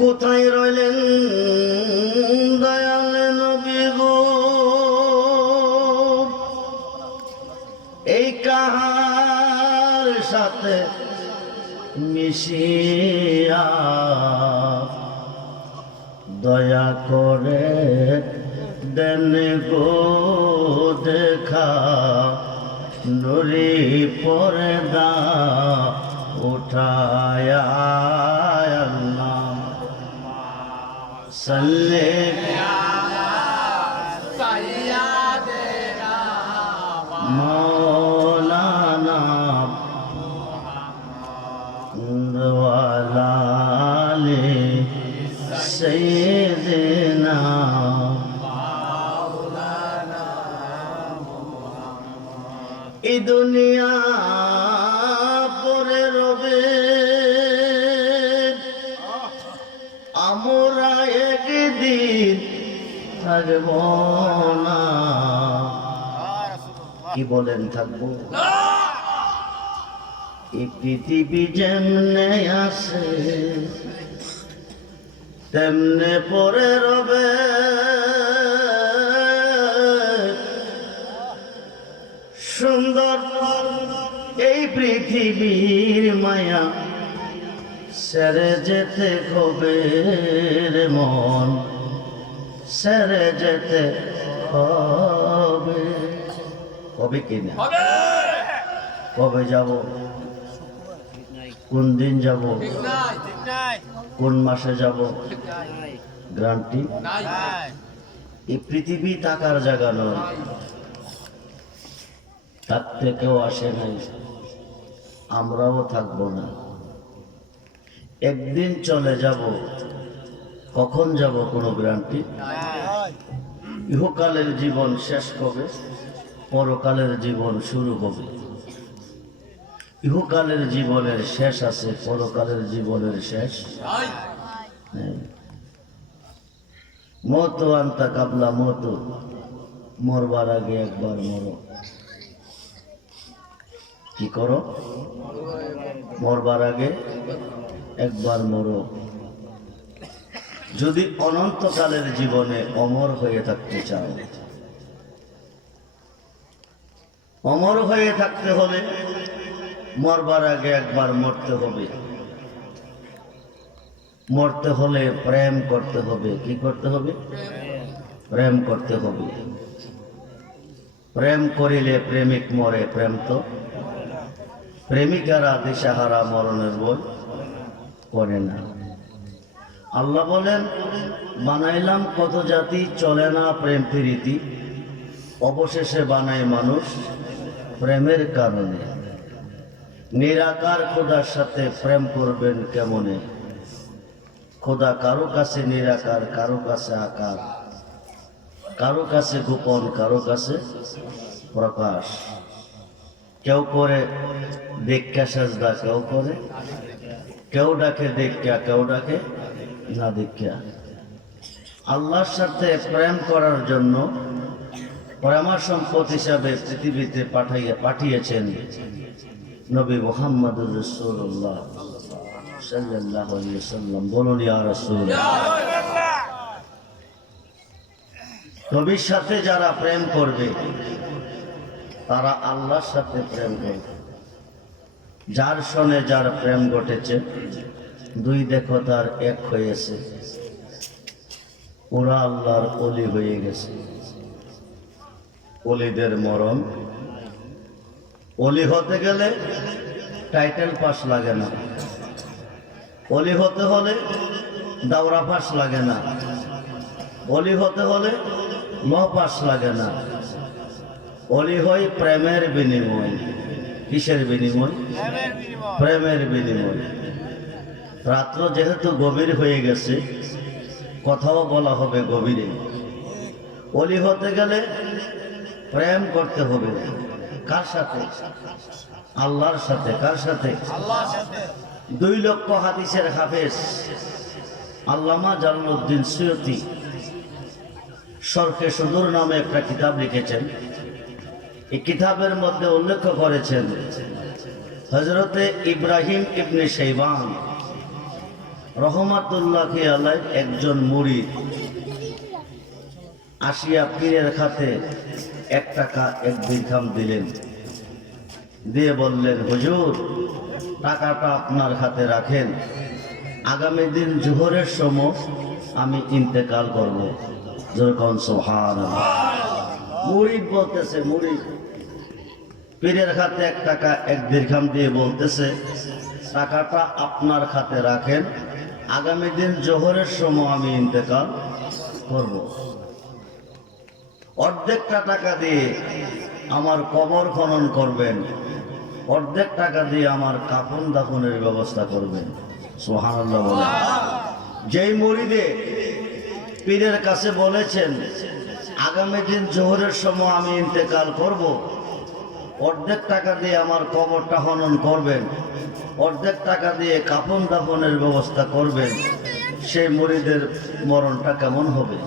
কোথায় রইলেন দয়াল নবী গো, এই কাহার সাথে মিশিয়া দয়া করে দেন গো দেখা, নুরি পর্দা উঠায়া আল্লাহ সাল্লি মৌলানা ওয়ালা আলি সাইয়্যিদিনা এই দুনিয়া পরে রবে, আমরা একদিন থাকব না। কি বলেন থাকবো? এই পৃথিবী যেমনে আসে তেমনে পরে রবে, সুন্দর এই পৃথিবীর মায়া সেরে যেতে হবে রে মন, সেরে যেতে হবে। কবে কিনা কবে যাব, কোন দিন যাব, কোন মাসে যাব, গ্যারান্টি এই পৃথিবী থাকার জায়গা নয়, থাকতে কেউ আসে নাই, আমরাও থাকবো না। একদিন চলে যাব, কখন যাব কোনো গ্যারান্টি। ইহকালের জীবন শেষ হবে, পরকালের জীবন শুরু হবে। ইহকালের জীবনের শেষ আছে, পরকালের জীবনের শেষ নেই। মত আনতা কাবলা মত, মরবার আগে একবার মরো। কি করো? মরবার আগে একবার মরো। যদি অনন্তকালের জীবনে অমর হয়ে থাকতে চাও, অমর হয়ে থাকতে হলে মরবার আগে একবার মরতে হবে। মরতে হলে প্রেম করতে হবে। কি করতে হবে? প্রেম করতে হবে। প্রেম করিলে প্রেমিক মরে, প্রেম তো প্রেমিকারা দিশাহারা মরণের বই করে না। আল্লাহ বলেন, বানাইলাম কত জাতি, চলে না প্রেম প্রীতি, অবশেষে বানায় মানুষ প্রেমের কারণে। নিরাকার খোদার সাথে প্রেম করবেন কেমনে? খোদা কারো কাছে নিরাকার, কারো কাছে আকার, কারো কাছে গোপন, কারো কাছে প্রকাশ। কেউ করে দেখা সাজদা, কেউ করে, কেউ ডাকে দেখা, কেউ ডাকে না দেখা। আল্লাহর সাথে প্রেম করার জন্য প্রেমা সম্পদ হিসাবে পৃথিবীতে পাঠিয়েছেন নবী মুহাম্মদুর রাসূলুল্লাহ সাল্লাল্লাহু আলাইহি ওয়াসাল্লাম। বলুন ইয়া রাসূলুল্লাহ। নবীর সাথে যারা প্রেম করবে তারা আল্লাহর সাথে প্রেম করবে। যার সনে যার প্রেম ঘটেছে, দুই দেখো তার এক হয়েছে, ওরা আল্লাহর ওলি হয়ে গেছে। ওলিদের মরণ। ওলি হতে গেলে টাইটেল পাস লাগে না, ওলি হতে হলে দাওরা পাস লাগে না, ওলি হতে হলে ল পাস লাগে না। ওলি হয় প্রেমের বিনিময়। কিসের বিনিময়? প্রেমের বিনিময়। রাত্র যেহেতু গভীর হয়ে গেছে, কথাও বলা হবে গভীরে। ওলি হতে গেলে প্রেম করতে হবে। কার সাথে? আল্লাহর সাথে। কার সাথে? আল্লাহর সাথে। 2 লক্ষ হাদিসের হাফেজ আল্লামা জালালউদ্দিন সুয়ুতি শরহে সুদূর নামে একটা কিতাব লিখেছেন। এই কিতাবের মধ্যে উল্লেখ করেছেন হযরতে ইব্রাহিম ইবনে শাইবান রহমাতুল্লাহ আলাই একজন মুরিদ আসিয়া পীরের খাতে 1 টাকা 1 দিরহাম দিলেন, দিয়ে বললেন, হুজুর টাকাটা আপনার হাতে রাখেন, আগামী দিন জোহরের সময় আমি ইন্তেকাল করব। যেরকম সুবহানাল্লাহ। মুরিদ বলতেছে, মুরিদ পীরের হাতে 1 টাকা 1 দিরহাম দিয়ে বলতেছে, টাকাটা আপনার হাতে রাখেন, আগামী দিন জোহরের সময় আমি ইন্তেকাল করব। অর্ধেকটা টাকা দিয়ে আমার কবর খনন করবেন, অর্ধেক টাকা দিয়ে আমার কাফন দাফনের ব্যবস্থা করবেন। সুবহানাল্লাহ বলে। যেই মুরিদে পীরের কাছে বলেছেন আগামী দিন জোহরের সময় আমি ইন্তেকাল করব, অর্ধেক টাকা দিয়ে আমার কবরটা খনন করবেন, অর্ধেক টাকা দিয়ে কাফন দাফনের ব্যবস্থা করবেন, সেই মুরিদের মরণটা কেমন হবে?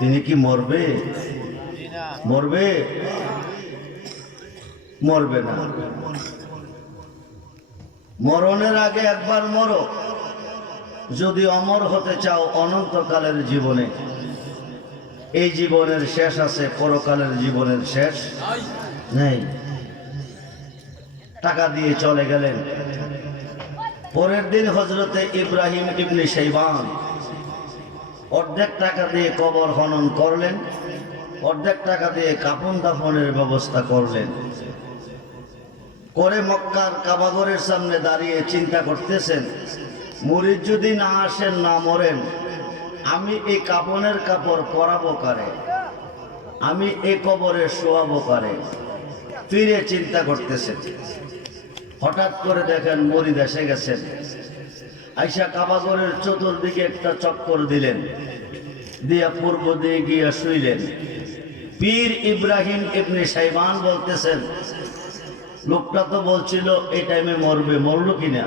তিনি কি মরবে? মরবে? মরবে না। মরণের আগে একবার মরো, যদি অমর হতে চাও অনন্তকালের জীবনে। এই জীবনের শেষ আছে, পরকালের জীবনের শেষ নেই। টাকা দিয়ে চলে গেলেন। পরের দিন হযরতে ইব্রাহিম ইবনে শাইবান অর্ধেক টাকা দিয়ে কবর খনন করলেন, অর্ধেক টাকা দিয়ে কাফন দাফনের ব্যবস্থা করলেন। করে মক্কার কাবাগরের সামনে দাঁড়িয়ে চিন্তা করতেছেন, মুরিদ যদি না আসেন, না মরেন, আমি এই কাফনের কাপড় পরাবো কারে, আমি এই কবরে শোয়াবো কারে? ফিরে চিন্তা করতেছেন। হঠাৎ করে দেখেন মুরিদ এসে গেছেন। আইসা কাবাগরের চতুর্দিকে একটা চক্কর দিলেন, দিয়া পূর্ব দিয়ে গিয়া শুইলেন। পীর ইব্রাহিম ইবনে শাইবান বলতেছেন, লোকটা তো বলছিল এই টাইমে মরবে, মরল কিনা?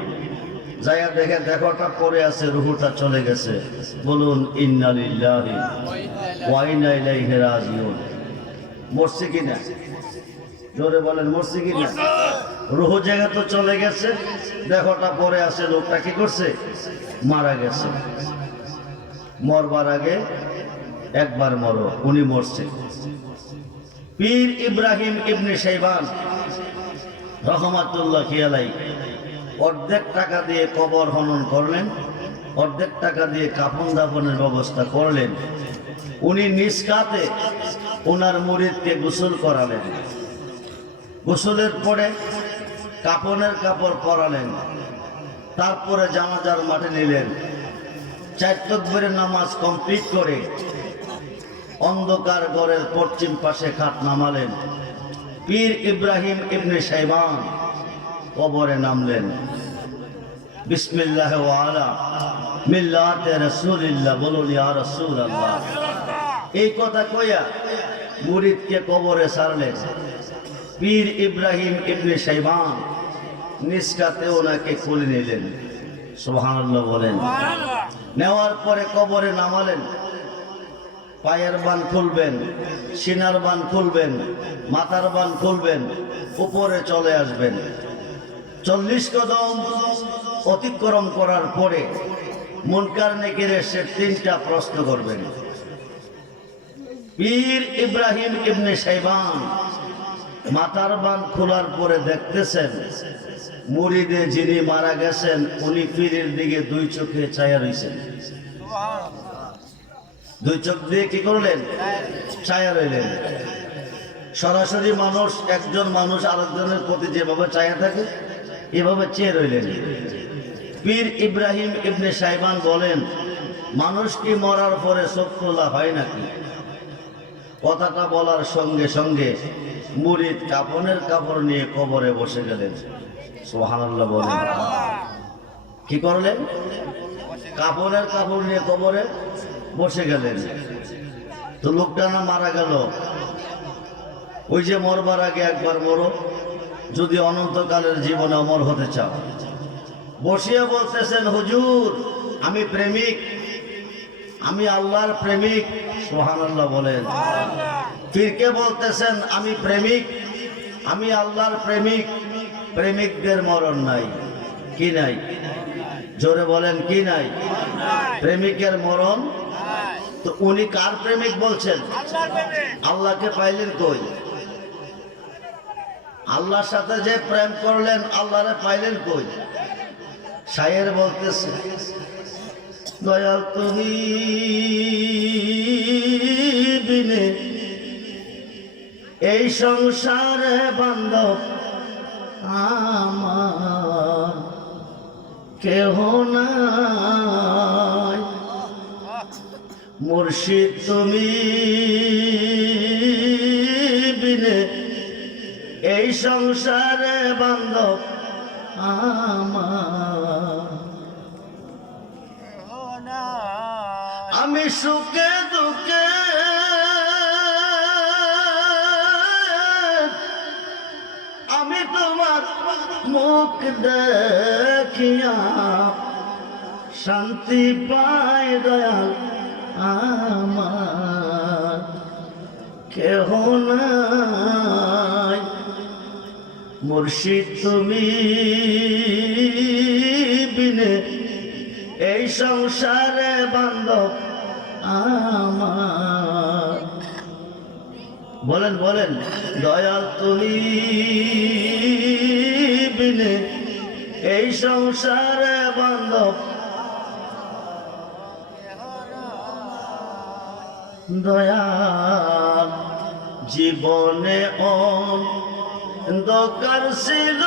যাইয়া দেখে দেখোটা পড়ে আছে, রুহুটা চলে গেছে। বলুন ইন্না লিল্লাহি ওয়া ইন্না ইলাইহি রাজিউন। মরছে কিনা? জোরে বলেন, মরছে কিনা? রুহু জায়গা তো চলে গেছে, দেখোটা পড়ে আছে, লোকটা কি করছে? মারা গেছে। মরবার আগে একবার মরো, উনি মরছে। পীর ইব্রাহিম ইবনে শাইবান রহমাতুল্লাহ আলাইহি অর্ধেক টাকা দিয়ে কবর খনন করলেন, অর্ধেক টাকা দিয়ে কাফন দাফনের ব্যবস্থা করলেন। উনি নিজ কাতে ওনার মুরিদকে গোসল করালেন। গোসলের পরে কাফনের কাপড় পরালেন, তারপরে জানাজার মাঠে নিলেন। 4 তাকবীরের নামাজ কমপ্লিট করে অন্ধকার ঘরের পশ্চিম পাশে খাট নামালেন। পীর ইব্রাহিম ইবনে শাইবান কবরে নামলেন। বিসমিল্লাহ ওয়া আলা মিল্লাতে রাসূলিল্লাহ, বলুন ইয়া রাসূলুল্লাহ। এই কথা কইয়া মুরিদকে কবরে ছাড়লেন। পীর ইব্রাহিম ইবনে শাইবান নিষ্কাতে ওনাকে কোলে নিলেন। সুবহানাল্লাহ বলেন। নেওয়ার পরে কবরে নামালেন। পায়ের বান খুলবেন, সিনার বান খুলবেন, মাথার বান খুলবেন, উপরে চলে আসবেন। 40 কদম অতিক্রম করার পরে মুনকার নেকির এসে 3টা প্রশ্ন করবেন। পীর ইব্রাহিম ইবনে শাইবান মাথার বান খোলার পরে দেখতেছেন মুরিদে যিনি মারা গেছেন উনি পীরের দিকে 2 চোখে ছায়া রইছেন। 2 চোখ দিয়ে কি করলেন? ছায়া রইলেন। সরাসরি মানুষ, একজন মানুষ আরেকজনের প্রতি যেভাবে ছায়া থাকে এভাবে চেয়ে রইলেন। পীর ইব্রাহিম ইবনে শাইবান বলেন, মানুষ কি মরার পরে চোখ খোলা হয় নাকি? কথাটা বলার সঙ্গে সঙ্গে মুরিদ কাফনের কাপড় নিয়ে কবরে বসে গেলেন। সুবহানাল্লাহ বলেন। কি করলেন? কাফনের কাপড় নিয়ে কবরে বসে গেলেন। তো লোকটা না মারা গেল। ওই যে মরবার আগে একবার মরো, যদি অনন্তকালের জীবনে অমর হতে চাও। বসিয়া বলতেছেন, হুজুর আমি প্রেমিক, আমি আল্লাহর প্রেমিক। সুবহানাল্লাহ বলেন। পীরকে বলতেছেন, আমি প্রেমিক, আমি আল্লাহর প্রেমিক। প্রেমিকদের মরণ নাই। কি নাই? জোরে বলেন কি নাই? প্রেমিকের মরণ। তো উনি কার প্রেমিক বলছেন? আল্লাহকে পাইলেন কই? আল্লাহর সাথে যে প্রেম করলেন আল্লাহরে পাইলেন কই? শায়ের বলতেছে, দয়াল তুমি বিনে এই সংসারে বান্ধব আমার কেহ নাই, মুর্শিদ তুমি বিনে এই সংসারে বান্ধব আমার, আমি সুখে দুঃখে আমি তোমার মুখ দেখিয়া শান্তি পাই দয়াল আমার কেহ নাই, মুর্শিদ তুমি বিনে এই সংসারে বান্ধব আমার। বলেন বলেন, দয়াল তুমি বিনে এই সংসারে বান্ধব, দয়াল জীবনে অন্ধকার ছিল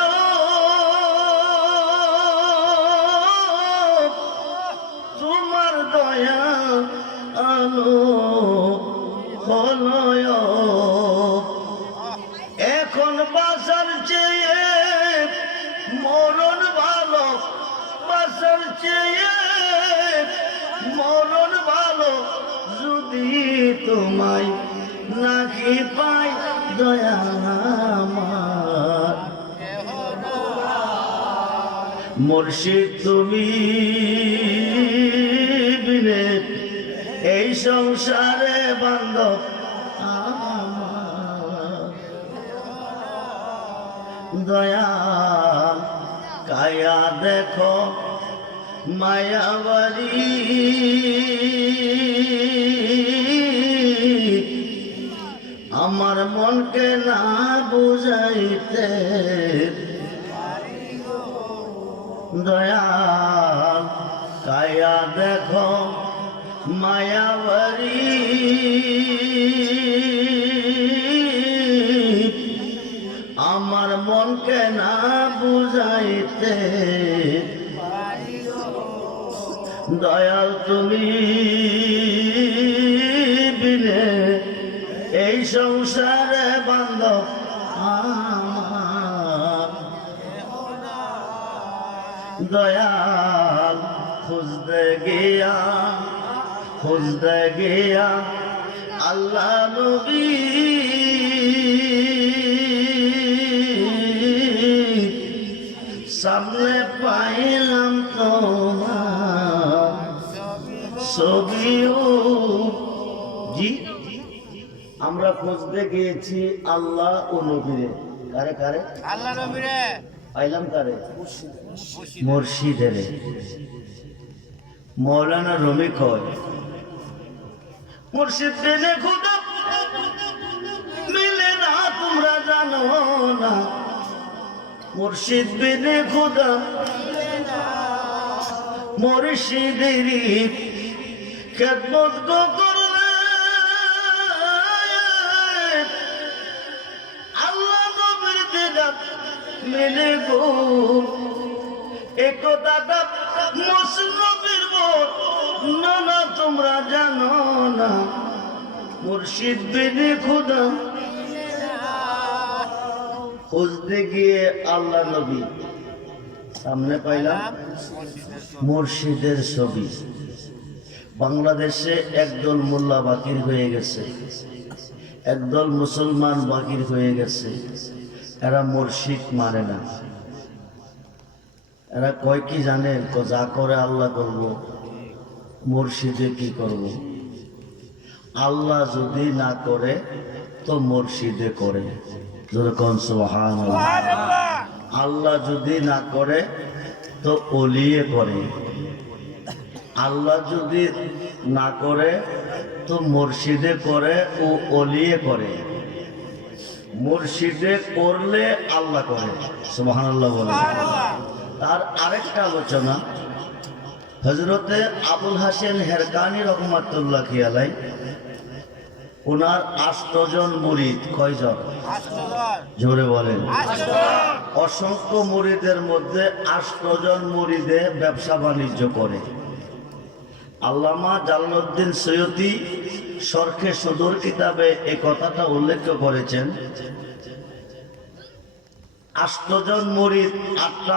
তোমার দয়া আলো হলয়, এখন বাসার চেয়ে মরণ ভালো, বাসার চেয়ে মরণ ভালো, যদি তোমায় নাকি পাই দয়া আমার, মুর্শিদ তুমি বিনে এই সংসারে বান্ধব আমার, দয়া কায়া দেখো মায়াবাড়ি আমার মনকে না বুঝাইতে, দয়াল কায়া দেখো মায়াবাড়ি আমার মনকে না বুঝাইতে, দয়াল তুমি বিনে এই সংসারে বান্ধব আমার, দয়াল খুঁজতে গিয়া আল্লাহ নবী সামনে পাইলাম তোমার ছবিও। জি, আমরা খুঁজতে গিয়েছি আল্লাহ ও নবীরে। কারে কারে? আল্লাহ নবীরে। পাইলাম কারে? মুর্শিদের। মৌলানা রুমি কয়, মুর্শিদ বিনে খুদা মিলে না তোমরা জানো না, মুর্শিদ বিনে খুদা মুর্শিদেরই খেদমত গো করলে আল্লাহ নবীর দিদার মিলে গো, একতাটা মুসলমানের মত না তোমরা জানো না, মুর্শিদ বিনে খুদা খুঁজতে গিয়ে আল্লাহ নবী সামনে পাইলাম মুর্শিদের ছবি। বাংলাদেশে একদল মোল্লা বাকির হয়ে গেছে, একদল মুসলমান বাকির হয়ে গেছে, এরা মুর্শিদ মানে না। এরা কয় কি জানেন, যা করে আল্লাহ করব, মুর্শিদে কি করব। আল্লাহ যদি না করে তো মুর্শিদে করে, যেরকম সুবহানাল্লাহ। আল্লাহ যদি না করে তো ওলিয়ে করে। আল্লাহ যদি না করে তো মুর্শিদে করে ও ওলিয়ে করে, মুর্শিদে করলে আল্লাহ করে। সুবহানাল্লাহ বলে। তার আরেকটা আলোচনা, হযরতে আবুল হাসেন হেরকানি রহমাতুল্লাহ আলাইহি, ওনার 8 জন মুরিদ। কয়জন? জোরে বলেন। অসংখ্য মুরিদের মধ্যে 8 জন মুরিদে ব্যবসা বাণিজ্য করে। আল্লামা জালালউদ্দিন সৈয়দী শরহে সদর কিতাবে এই কথাটা উল্লেখ করেছেন। 8 জন মুরিদ 8টা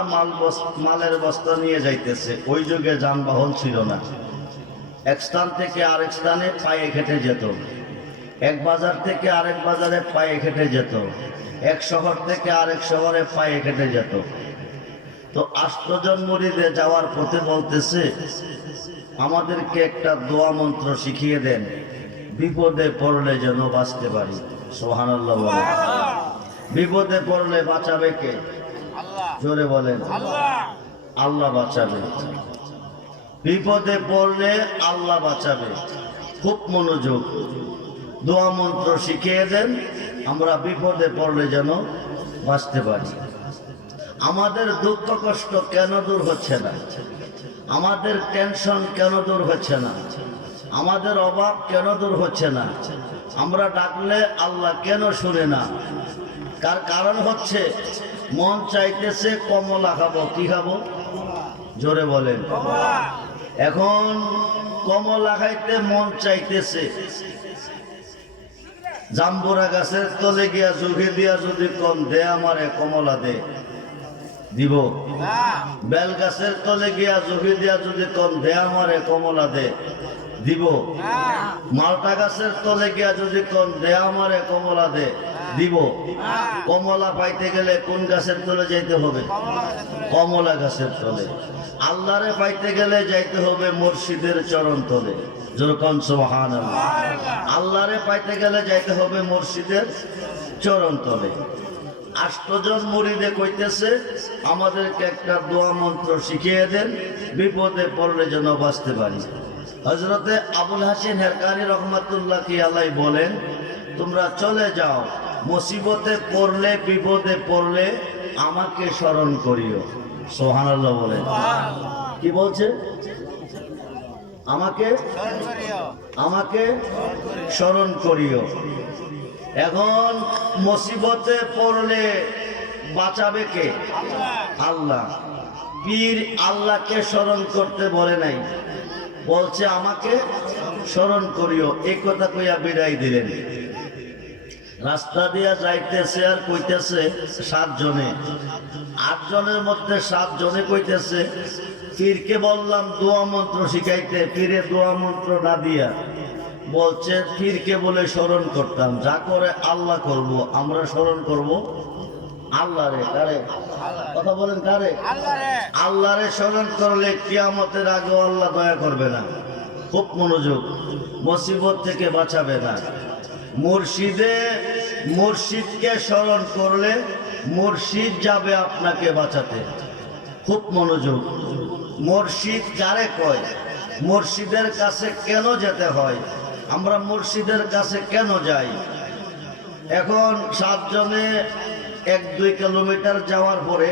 মালের বস্তা নিয়ে যাইতেছে। ওই যুগে যানবাহন ছিল না, এক স্থান থেকে আরেক স্থানে পায়ে হেঁটে যেত, এক বাজার থেকে আরেক বাজারে পায়ে হেঁটে যেত, এক শহর থেকে আরেক শহরে পায়ে হেঁটে যেত। তো 8 জন মুরিদে যাওয়ার পথে বলতেছে, আমাদেরকে একটা দোয়া মন্ত্র শিখিয়ে দেন, বিপদে পড়লে যেন বাঁচতে পারি। সুবহানাল্লাহ বলেন। বিপদে পড়লে বাঁচাবে কে? জোরে বলেন। আল্লাহ বাঁচাবে। বিপদে পড়লে আল্লাহ বাঁচাবে। খুব মনোযোগ। দোয়া মন্ত্র শিখিয়ে দেন, আমরা বিপদে পড়লে যেন বাঁচতে পারি। আমাদের দুঃখ কষ্ট কেন দূর হচ্ছে না? আমাদের টেনশন কেন দূর হচ্ছে না? আমাদের অভাব কেন দূর হচ্ছে না? আমরা ডাকলে আল্লাহ কেন শুনে না? তার কারণ হচ্ছে মন চাইতেছে কমলা খাবো। কি খাবো? জোরে বলেন। এখন কমলা খাইতে মন চাইতেছে, জাম্বুরা গাছের তলে গিয়া জুঘে দিয়া যদি কম দে আমারে কমলা দে, দিব? বেল গাছের তলে গিয়া জুঘে দিয়া যদি কম দে আমারে কমলা দে, দিব? মালটা গাছের তলে গিয়া যদি কম দে আমারে কমলা দে, দিব? কমলা পাইতে গেলে কোন গাছের তলে যাইতে হবে? কমলা গাছের তলে। আল্লাহরে পাইতে গেলে যাইতে হবে মুর্শিদের চরণ তলে। যেরকম সুবহানাল্লাহ। আল্লাহরে পাইতে গেলে যাইতে হবে মুর্শিদের চরণ তলে। 8 জন মুরিদে কইতেছে, আমাদেরকে একটা দোয়া মন্ত্র শিখিয়ে দেন, বিপদে পড়লে যেন বাঁচতে পারি। হযরতে আবুল হাসেন হেরকানি রহমাতুল্লাহ আলাইহি বলেন, তোমরা চলে যাও, মুসিবতে পড়লে বিপদে পড়লে আমাকে স্মরণ করিও। সুবহানাল্লাহ বলেন। কি বলছে? আমাকে স্মরণ করিও। এখন মুসিবতে পড়লে বাঁচাবে কে? আল্লাহ। পীর আল্লাহকে স্মরণ করতে বলে নাই, বলছে আমাকে স্মরণ করিও। এই কথা কইয়া বিদায় দিলেন। রাস্তা দিয়া যাইতেছে আর কইতেছে 7 জনে। 8 জনের মধ্যে 7 জনে কইতেছে, পীরকে বললাম দোয়া মন্ত্র শিখাইতে, পীরে দোয়া মন্ত্র না দিয়া বলছে পীরকে বলে স্মরণ করতাম, যা করে আল্লাহ করব। আমরা স্মরণ করব আল্লাহরে। কারে? কথা বলেন, কারে? আল্লাহরে স্মরণ করলে কিয়ামতের আগে আল্লাহ দয়া করবে না। খুব মনোযোগ। মুসিবত থেকে বাঁচাবে না। মুর্শিদকে স্মরণ করলে মুর্শিদ যাবে আপনাকে বাঁচাতে। খুব মনোযোগ। মুর্শিদ কারে কয়? মুর্শিদের কাছে কেন যেতে হয়? আমরা মুর্শিদের কাছে কেন যাই? এখন 7 জনে 1-2 কিলোমিটার যাওয়ার পরে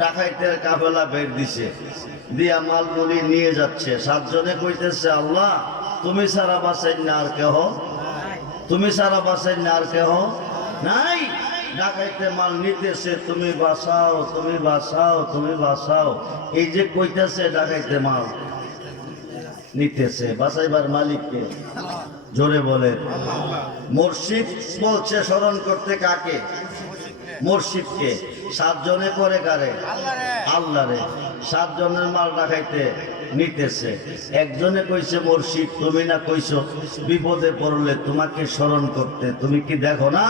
ডাকাইতের কাফেলা বের দিছে, দিয়া মালগুলি নিয়ে যাচ্ছে। 7 জনে কইতেছে, আল্লাহ তুমি সারা বাঁচাই না আর কেহ? তুমি সারা বাঁচাই না আর কেহ নাই? ডাকাইতে মাল নিতেছে, তুমি বাঁচাও, তুমি বাঁচাও, তুমি বাঁচাও। এই যে কইতেছে ডাকাইতে মাল নিতেছে, বাঁচাইবার মালিককে। জোরে বলে। মুর্শিদ বলছে স্মরণ করতে কাকে? মুর্শিদকে। 7 জনে করে কারে? আল্লাহরে। 7 জনের মাল ডাকাইতে নিতেছে। একজনে কইছে, মুর্শিদ তুমি না কইছো বিপদে পড়লে তোমাকে স্মরণ করতে, তুমি কি দেখো না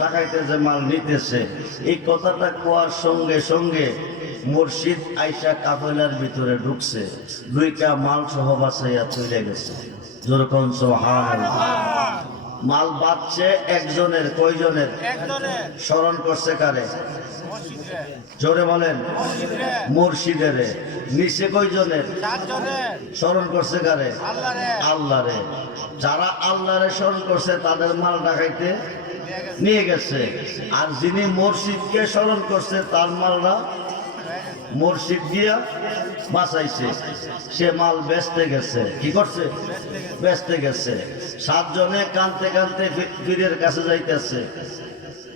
ডাকাইতে যে মাল নিতেছে? এই কথাটা কোয়ার সঙ্গে সঙ্গে মুর্শিদ আইসা কাফেলার ভিতরে ঢুকছে, 2টা মাল সহ বাঁচাইয়া চলে গেছে। যেরকম সুবহানাল্লাহ। মাল বাঁচছে একজনের। কয়জনের? স্মরণ করছে কারে? জোরে বলেন মুর্শিদের। নিচে কয়জনের? স্মরণ করছে কারে? আল্লাহরে। যারা আল্লাহরে স্মরণ করছে তাদের মাল ডাকাইতে নিয়ে গেছে, আর যিনি মুর্শিদকে স্মরণ করছে তার মালরা মুর্শিদ দিয়া বাঁচাইছে, সে মাল বেচতে গেছে। কি করছে? বেচতে গেছে। 7 জনে কানতে কানতে পীরের কাছে যাইতেছে,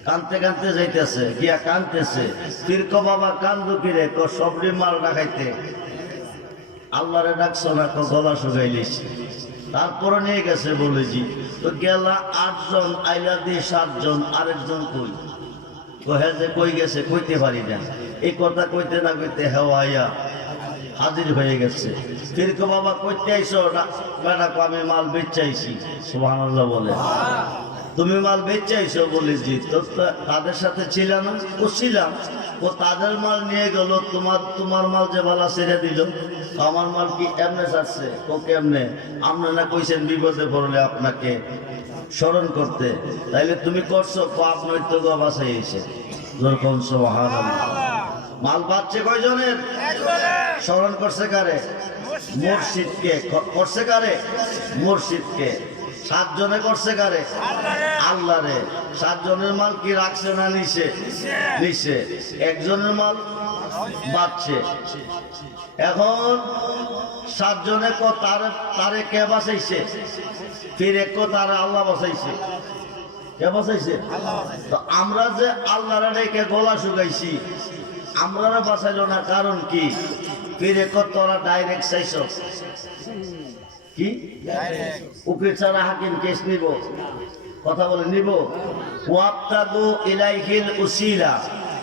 কানতে কানতে যাইতেছে, গিয়া কানতেছে, পীর কো বাবা কান্দু কিরে? কো সবরি মাল ডাকাইতে। আল্লাহরে ডাকছো না? কো গলা শুকাইলিস। তারপরে নিয়ে গেছে বলে জি। তো গেলা 8 জন, আইলা দিয়ে 7 জন, আরেকজন কই? কহে যে কই গেছে কইতে পারি না। এই কথা কইতে না কইতে হেওয়াইয়া হাজির হয়ে গেছে। পীর কো বাবা কইতে আইছো? বেটা কো আমি মাল বেচাইছি। সুবহানাল্লাহ বলে। তুমি মাল বেচাইছো? বলে জি। তো তাদের সাথে ছিল না? ও ছিলাম। ও তাদের মাল নিয়ে গেল, তোমার মাল যে বালা ছেড়ে দিল। আমার মাল কি এমনে ছাড়ছে? ও কেমনে? আপনি না কইছেন বিপদে পড়লে আপনাকে স্মরণ করতে, তাইলে তুমি করছো? আপনার তো বাঁচাইছে। যেরকম সুবহানাল্লাহ। মাল বাঁচছে কয়জনের? স্মরণ করছে কারে? মুর্শিদকে। করছে কারে? মুর্শিদকে। 7 জনে করছে কারে? আল্লাহরে। 7 জনের মাল কি রাখছে না নিছে? নিছে। একজনের মাল বাঁচছে। এখন 7 জনে তারে কে বাঁচাইছে? ফিরে তারে আল্লাহ বাঁচাইছে। কে বাঁচাইছে? তো আমরা যে আল্লাহরে রেখে গলা শুকাইছি, আমরা বাঁচাইল না, কারণ কি? ফিরে তোরা ডাইরেক্ট চাইছ কি? উকিল ছাড়া হাকিম কেস নিব? কথা বলে নিব? ওয়াবতাগু ইলাইহিল উসিলা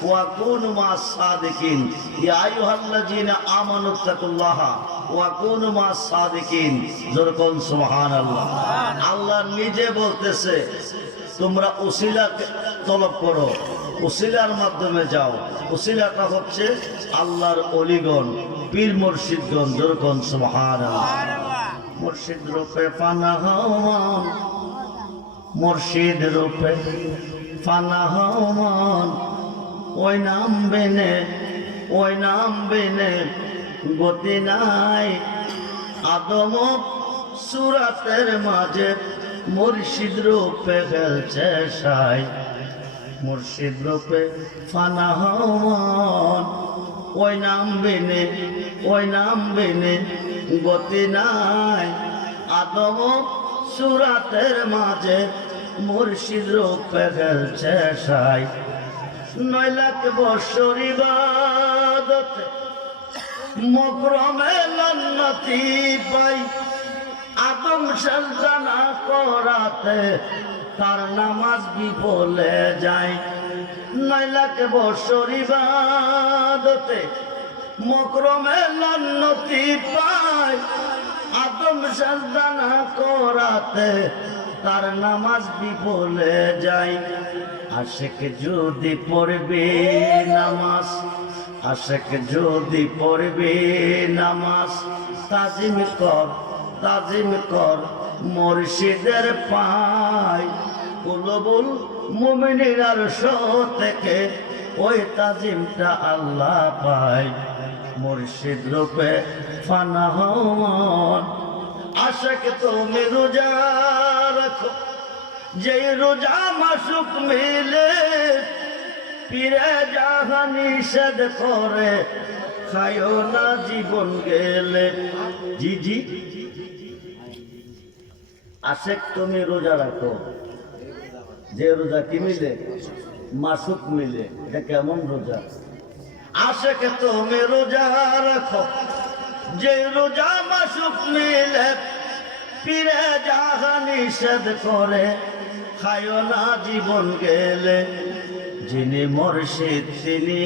ওয়া কুনু মাস সাদিকিন। ইয়া আইয়ুহাল্লাযীনা আমানুত্তাকুল্লাহা ওয়া কুনু মাস সাদিকিন। যেরকম সুবহানাল্লাহ। আল্লাহ নিজে বলতেছে তোমরা উসিলা তলব করো, উসিলার মাধ্যমে যাও। উসিলাটা হচ্ছে আল্লাহর ওলিগণ, পীর মুর্শিদগণ। যেরকম সুবহানাল্লাহ। মুর্শিদ রূপে ফানা হও মন, মুর্শিদ রূপে ফানা হও মন। ওই নাম বেনে, ওই নাম বেনে গতি নাই। আদম সুরাতের মাঝে মুর্শিদ রূপে খেলছে সাই। মুর্শিদ রূপে ফানা হও মন। ওই নাম বেনে, ওই নাম বেনে গতি নাই। আদম সুরাতের মাঝে মুর্শিদ রূপে খেলছে সাই। 9 লাখ বছর ইবাদতে মকরমে লন্নতি পাই। আদম সাজদা না করাতে তার নামাজ বিফলে যায়। 9 লাখ বছর ইবাদতে মকরমে লন্নতি পাই। আদম সাজদা না করাতে তার নামাজ বিফলে যায়। আশেক যদি পড়বে নামাজ, আশেক যদি পড়বে নামাজ, তাজিম কর, তাজিম কর মুর্শিদের পায়। কুলুবুল মুমিনিনার শো থেকে ওই তাজিমটা আল্লাহ পায়। মুর্শিদ রূপে ফানা হও মন। আশেক তুমি রোজা রাখো, যে রোজা মাসুক মিলে। পীরে যাহা নিষেধ করে খায়ও না জীবন গেলে। জি জি। আশেক তুমি রোজা রাখো, যে রোজা কি মিলে? মাসুক মিলে। এটা কেমন রোজা? আশেক তুমি রোজা রাখো, যে রোজা মাসুক মিলে। পীরে যাহা নিষেধ করে খায়ও না জীবন গেলে। যিনি মুর্শিদ তিনি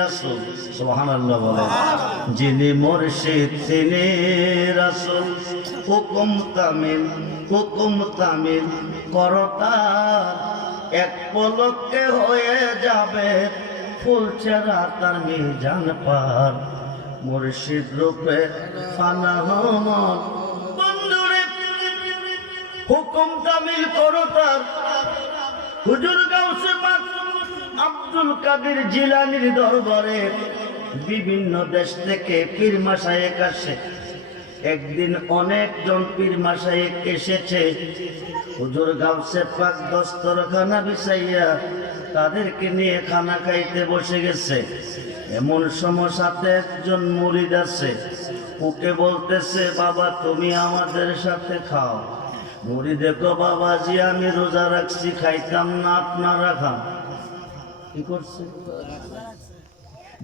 রাসূল। সুবহানাল্লাহ বলে। যিনি মুর্শিদ তিনি রাসূল। হুকুম তামিল, হুকুম তামিল করতা। এক পলকে হয়ে যাবে ফুলছেরা তার মিজান পার। মুর্শিদ রূপে ফানা হও মন। বন্ধুরে হুকুম তামিল করতার হুজুর গাউসে পাক আব্দুল কাদের জিলানীর দরবারে বিভিন্ন দেশ থেকে পীর মাশায়েখ আসে। একদিন অনেকজন পীর মাশায়েখ এসেছে। হুজুর গাউসে পাক দস্তরখানা বিছাইয়া তাদেরকে নিয়ে খানা খাইতে বসে গেছে। এমন সময় সাথে একজন মুরিদ আছে, ওকে বলতেছে, বাবা তুমি আমাদের সাথে খাও। মুরিদ দেখো, বাবাজি আমি রোজা রাখছি, খাইতাম না, আপনারা খান। কি করছে?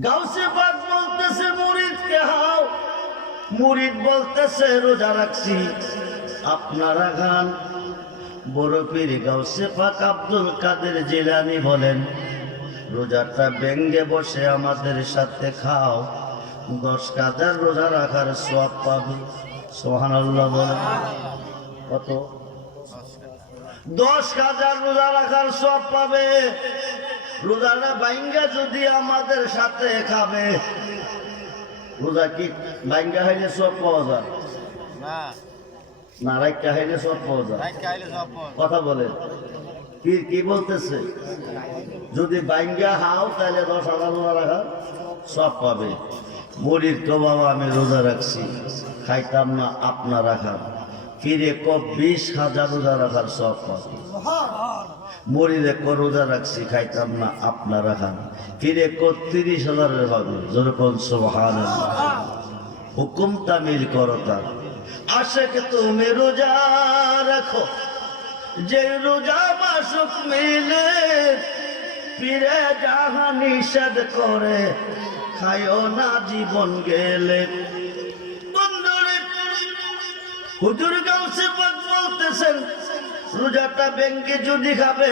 গাউসে পাক বলতেছে মুরিদকে খাও। মুরিদ বলতেছে রোজা রাখছি, আপনারা খান। বড় পীর গাউসে পাক আব্দুল কাদের জিলানী বলেন, রোজাটা ভেঙ্গে বসে আমাদের সাথে খাও, 10,000 রোজা রাখার সওয়াব পাবে। সুবহানাল্লাহ বলেন। কত? 10,000 রোজা রাখার সওয়াব পাবে। রোজাটা ভাঙ্গা যদি আমাদের সাথে খাবে, রোজা কি ভাঙ্গা হইলে সওয়াব পাওয়া যায় না? রাইখা হইলে সওয়াব পাওয়া যায়? কথা বলেন, কি বলতেছে? যদি ভাঙ্গা হাও তাহলে 10,000 রোজা রাখার সওয়াব পাবে। মুরিদ তো, বাবা আমি রোজা রাখছি, খাইতাম না, আপনারা খান। ফিরে 20,000 রোজা রাখার সওয়াব পাবে। মুরিদে রোজা রাখছি, খাইতাম না, আপনারা খান। ফিরে 30,000 পাবে। যেরকম সুবহানাল্লাহ। হুকুম তামিল করো তার। আশেক তুমি রোজা রাখো, যে রোজা মাসুক মিলে, পীরে যাহা নিষেধ করে, খায়ও না জীবন গেলে। বন্ধুরে, হুজুর গাউসে পাক বলতেছেন, রোজাটা ভেঙ্গে যদি খাবে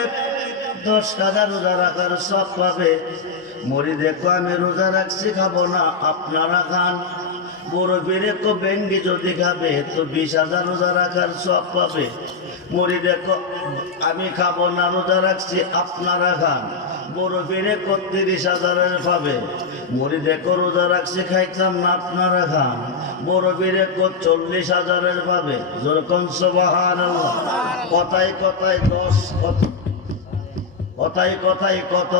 10,000 রোজা রাখার সওয়াব পাবে। মুরিদ দেখো আমি রোজা রাখছি, খাবো না, আপনারা খান। বড় পীরে কো ভেঙ্গে যদি খাবে তো 20,000 রোজা রাখার সওয়াব পাবে। মুরিদ দেখো আমি খাবো না, রোজা রাখছি, আপনারা খান। বড় পীরে কো 30,000 পাবে। মুরিদ দেখো রোজা রাখছি, খাইতাম না, আপনারা খান। বড় পীরে কো 40,000 পাবে। যেরকম সুবহানাল্লাহ। কথায় কথায় 10, কথায় কথায় কত?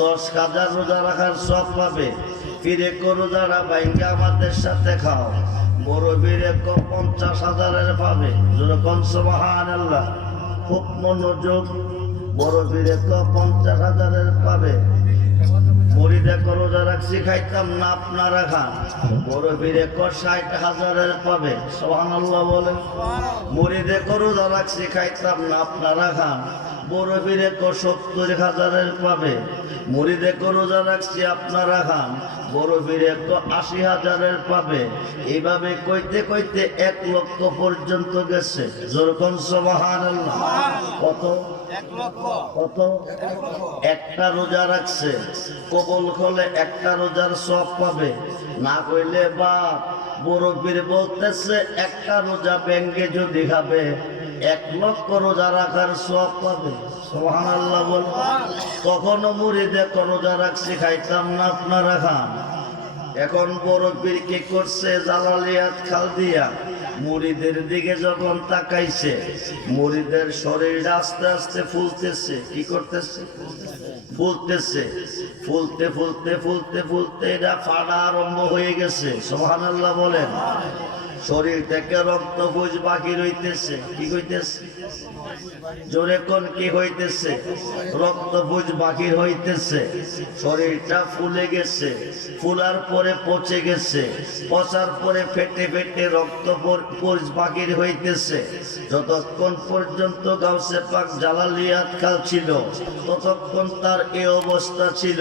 10,000 রোজা রাখার সওয়াব পাবে। পীরে কো রোজাটা ভাঙ্গা আমাদের সাথে খাও, বড় পীরে কো 50,000 পাবে। যেরকম সুবহানাল্লাহ। খুব মনোযোগ। বড় পীরে কো 50,000 পাবে। মুরিদ দেখো রোজা রাখছি, খাইতাম না, আপনারা খান। বড় পীরে কো 60,000 পাবে। সুবহানাল্লাহ বলেন। মুরিদ দেখো রোজা রাখছি, খাইতাম না, আপনারা খান। বড় পীরে কো 70,000 পাবে। মুরিদ দেখো রোজা রাখছি, আপনারা খান। বড় পীরে কো 80,000 পাবে। এইভাবে কইতে কইতে 1 লক্ষ পর্যন্ত গেছে। যেরকম সুবহানাল্লাহ। কত? 1 লক্ষ। কত? একটা রোজা রাখছে, কবুল হলে একটা রোজার সওয়াব পাবে। না কইলে বা বড় পীর বলতেছে একটা রোজা ভেঙ্গে যদি খাবে 1 লক্ষ রোজা রাখার সওয়াব পাবে। সুবহানাল্লাহ বল। কখনো মুরিদ রোজা রাখছি, খাইতাম না, আপনারা খান। এখন বড় পীর কি করছে? জালালিয়াত খাল দিয়া মুরিদের দিকে যখন তাকাইছে, মুরিদের শরীর আস্তে আস্তে ফুলতেছে। কি করতেছে? ফুলতেছে। ফুলতে ফুলতে ফুলতে ফুলতে এটা ফাটা আরম্ভ হয়ে গেছে। সুবহানাল্লাহ বলেন। শরীর থেকে রক্ত পুঁজ বাকি রইতেছে। কি হইতেছে? জোরে কোন কি হইতেছে? রক্ত পুঁজ বাকি হইতেছে। শরীরটা ফুলে গেছে, ফুলার পরে পচে গেছে, পচার পরে ফেটে ফেটে রক্ত পুঁজ বাকি হইতেছে। যতক্ষণ পর্যন্ত গাউসে পাক জালালিয়াত খাল ছিল ততক্ষণ তার এই অবস্থা ছিল।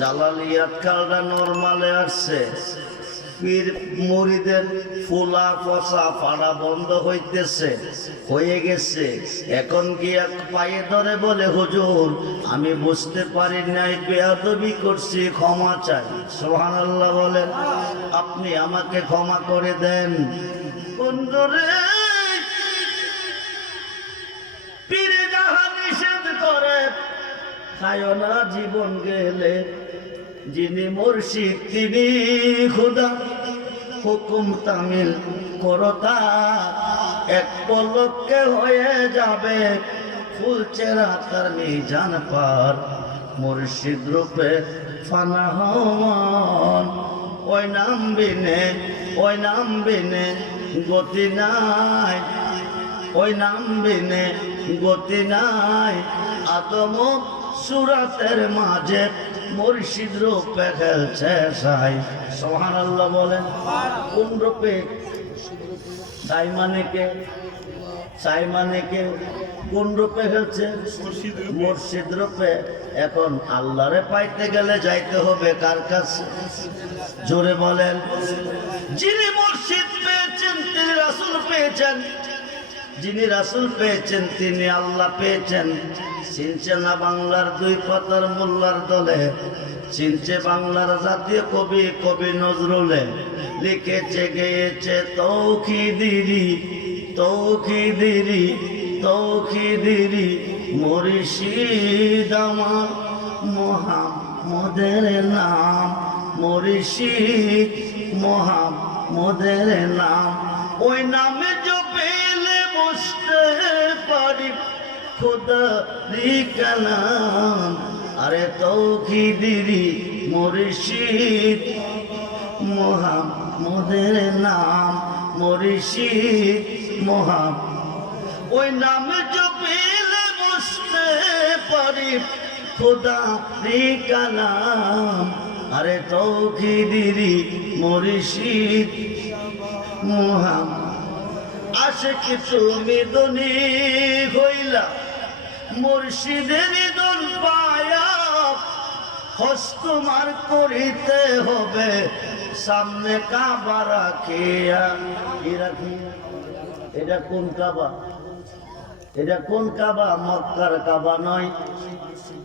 জালালিয়াত খালটা নরমালে আসছে, পীর মুরিদের ফুলা পচা ফাড়া বন্ধ হইতেছে, হয়ে গেছে। এখন গিয়া পায়ে ধরে বলে, হুজুর আমি বুঝতে পারি নাই, বেয়াদবি করছি, ক্ষমা চাই। সুবহানাল্লাহ বলেন। আপনি আমাকে ক্ষমা করে দেন। বন্ধুরে, পীরে যাহা নিষেধ করে, খায়ও না জীবন গেলে। যিনি মুর্শিদ তিনি খুদা, হুকুম তামিল করতা। 1 পলকে হয়ে যাবে ফুলচেরা তার মিজান পার। মুর্শিদ রূপে ফানা হন। ওই নাম বিনে গতি নাই, ওই নাম বিনে গতি নাই। আদম সুরাতের মাঝে মুর্শিদ রূপে খেলছে সাই। সুবহানাল্লাহ বলেন। কোন রূপে? সাই মানে কে? সাই মানে কে? কোন রূপে খেলছে? মুর্শিদ রূপে। এখন আল্লাহরে পাইতে গেলে যাইতে হবে কার কাছে? জোরে বলেন। যিনি মুর্শিদ পেয়েছেন তিনি রাসূল পেয়েছেন, যিনি রাসূল পেয়েছেন তিনি আল্লাহ পেয়েছেন। চিনছে না বাংলার দুই পাতার মোল্লার দলে, চিনছে বাংলার জাতীয় কবি কবি নজরুলে। লিখেছে গেয়েছে তৌখিদিরি তৌখিদিরি তৌখিদিরি মুর্শিদ আমার মুহাম্মদের নাম, মুর্শিদ মুহাম্মদের নাম। ওই নামে জপেলে বসতে পারি খোদারি কালাম। আরে তৌখিদিরি মুর্শিদ মুহাম্মদের নাম, মুর্শিদ মুহাম্মদ। ওই নামে জপেলে বসতে পারি খোদারি কালাম। আরে তৌখিদিরি মুর্শিদ মুহাম্মদ। আশিক তুমি দনি হইলা মুর্শিদের দন পায়া, হস্তমার করিতে হবে সামনে কাবা রাখিয়া। এটা কোন কাবা? এটা কোন কাবা? মক্কার কাবা নয়।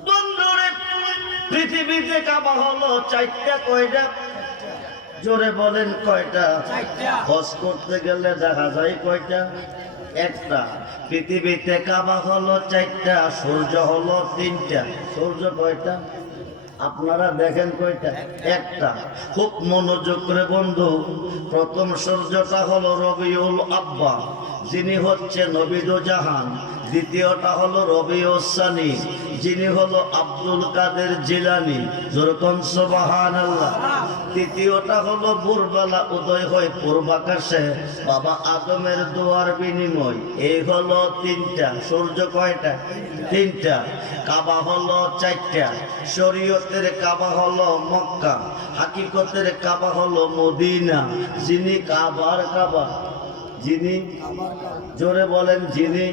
বন্ধুরে, পৃথিবীতে কাবা হলো চারটা। কয়টা? জোরে বলেন কয়টা? হজ করতে গেলে দেখা যায় কয়টা? একটা। পৃথিবীতে কাবা হলো চারটা, সূর্য হলো তিনটা। সূর্য কয়টা? আপনারা দেখেন কয়টা? একটা। খুব মনোযোগ করে বন্ধু, প্রথম সূর্যটা হলো রবিউল আব্বা, যিনি হচ্ছে নবীদু জাহান। দ্বিতীয়টা হলো রবিউস সানি, যিনি হলো আব্দুল কাদের জিলানি। যেরকম সুবহানাল্লাহ। তৃতীয়টা হলো ভোরবেলা উদয় হয় পূর্বাকাশে বাবা আদমের দোয়ার বিনিময়। এই হলো তিনটা। সূর্য কয়টা? তিনটা। কাবা হলো চারটা। শরীয়তের কাবা হলো মক্কা, হাকিকতের কাবা হলো মদিনা। যিনি কাবার কাবা, যিনি, জোরে বলেন, যিনি।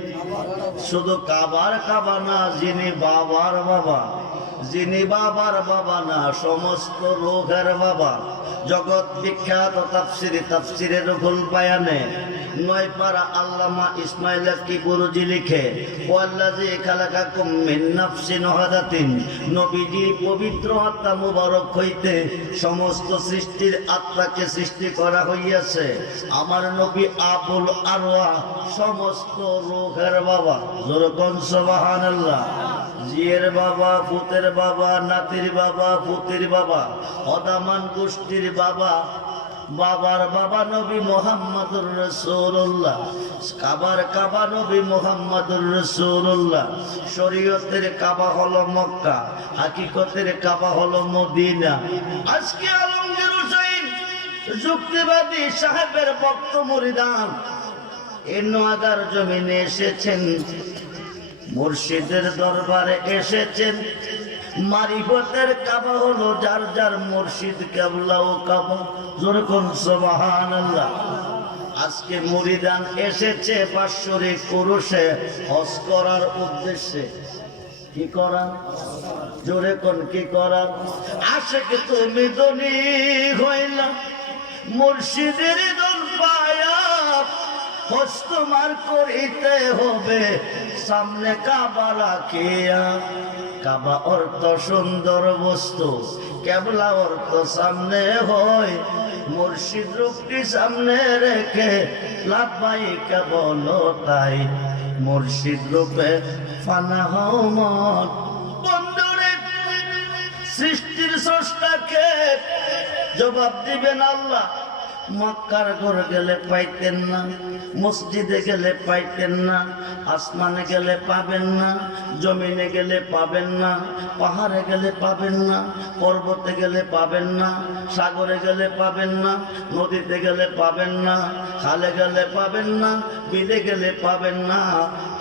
শুধু কাবার কাবা না, যিনি বাবার বাবা, যিনি বাবার বাবা না, সমস্ত রোগের বাবা। জগৎ বিখ্যাত তাফসিরে রুহুল বায়ানে 9 পারা আল্লামা ইসমাইল কিবরুজি লিখে, ওয়াল্লাযী খালাকাকুম মিন নাফসিন ওয়াহিদাতিন। নবীজি পবিত্র আত্মা মুবারক হইতে সমস্ত সৃষ্টির আত্মাকে সৃষ্টি করা হইয়াছে। আমার নবী আবুল আরওয়া, সমস্ত রোগের বাবা। যেরকম সুবহানাল্লাহ। জিয়ের বাবা, পুতের বাবা, নাতির বাবা, পুতির বাবা, অদামান গোষ্ঠীর বাবা, বাবার বাবা নবী মুহাম্মদুর রাসূলুল্লাহ। কাবার কাবা নবী মুহাম্মদুর রাসূলুল্লাহ। শরীয়তের কাবা হলো মক্কা, হাকিকতের কাবা হলো মদিনা। আজকে আলমগীর হোসেন যুক্তিবাদী সাহেবের ভক্ত মুরিদান এই নোয়াগার জমিনে এসেছেন, মুর্শিদের দরবারে এসেছেন। মারিফতের কাবা হলো যার যার মুর্শিদ কেবলা ও কাবা। যেরকম সুবহানাল্লাহ। আজকে মুরিদান এসেছে বাৎসরিক পুরুষে হজ করার উদ্দেশ্যে। কি করান? জোরে কোন কি করান? আশিক তুমি দনি হইলা মুর্শিদের দন পায়া, হস্তমার করিতে হবে সামনে কাবা রাখিয়া। কাবা অর্থ সুন্দর বস্তু, কেবলা অর্থ সামনে হয়। মুর্শিদ রূপটি সামনে রেখে লাব্বাইকা বলো তাই। মুর্শিদ রূপে ফানা হও মন। বন্ধুরে, সৃষ্টির স্রষ্টাকে জবাব দিবেন আল্লাহ। মক্কার ঘরে গেলে পাইতেন না, মসজিদে গেলে পাইতেন না, আসমানে গেলে পাবেন না, জমিনে গেলে পাবেন না, পাহাড়ে গেলে পাবেন না, পর্বতে গেলে পাবেন না, সাগরে গেলে পাবেন না, নদীতে গেলে পাবেন না, খালে গেলে পাবেন না, বিলে গেলে পাবেন না,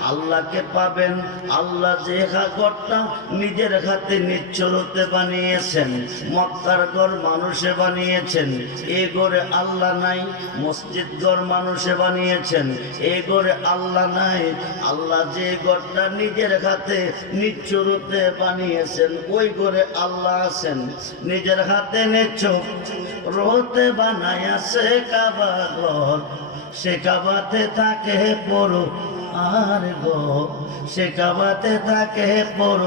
আল্লাহকে পাবেন। আল্লাহ যে ঘরটা নিজের হাতে নিচ্ছরতে বানিয়েছেন, মক্কার ঘর মানুষে বানিয়েছেন, এই ঘরে আল্লাহ নাই। মসজিদ ঘর মানুষে বানিয়েছেন, এই ঘরে আল্লাহ নাই। আল্লাহ যে ঘরটা নিজের হাতে নিচ্ছরতে বানিয়েছেন, ওই ঘরে আল্লাহ আছেন। নিজের হাতে নিচ্ছ রোতে বানাইয়াছে কাবা ঘর, সে কাবাতে থাকে বড় আর গো, সে কাবাতে থাকে বড়।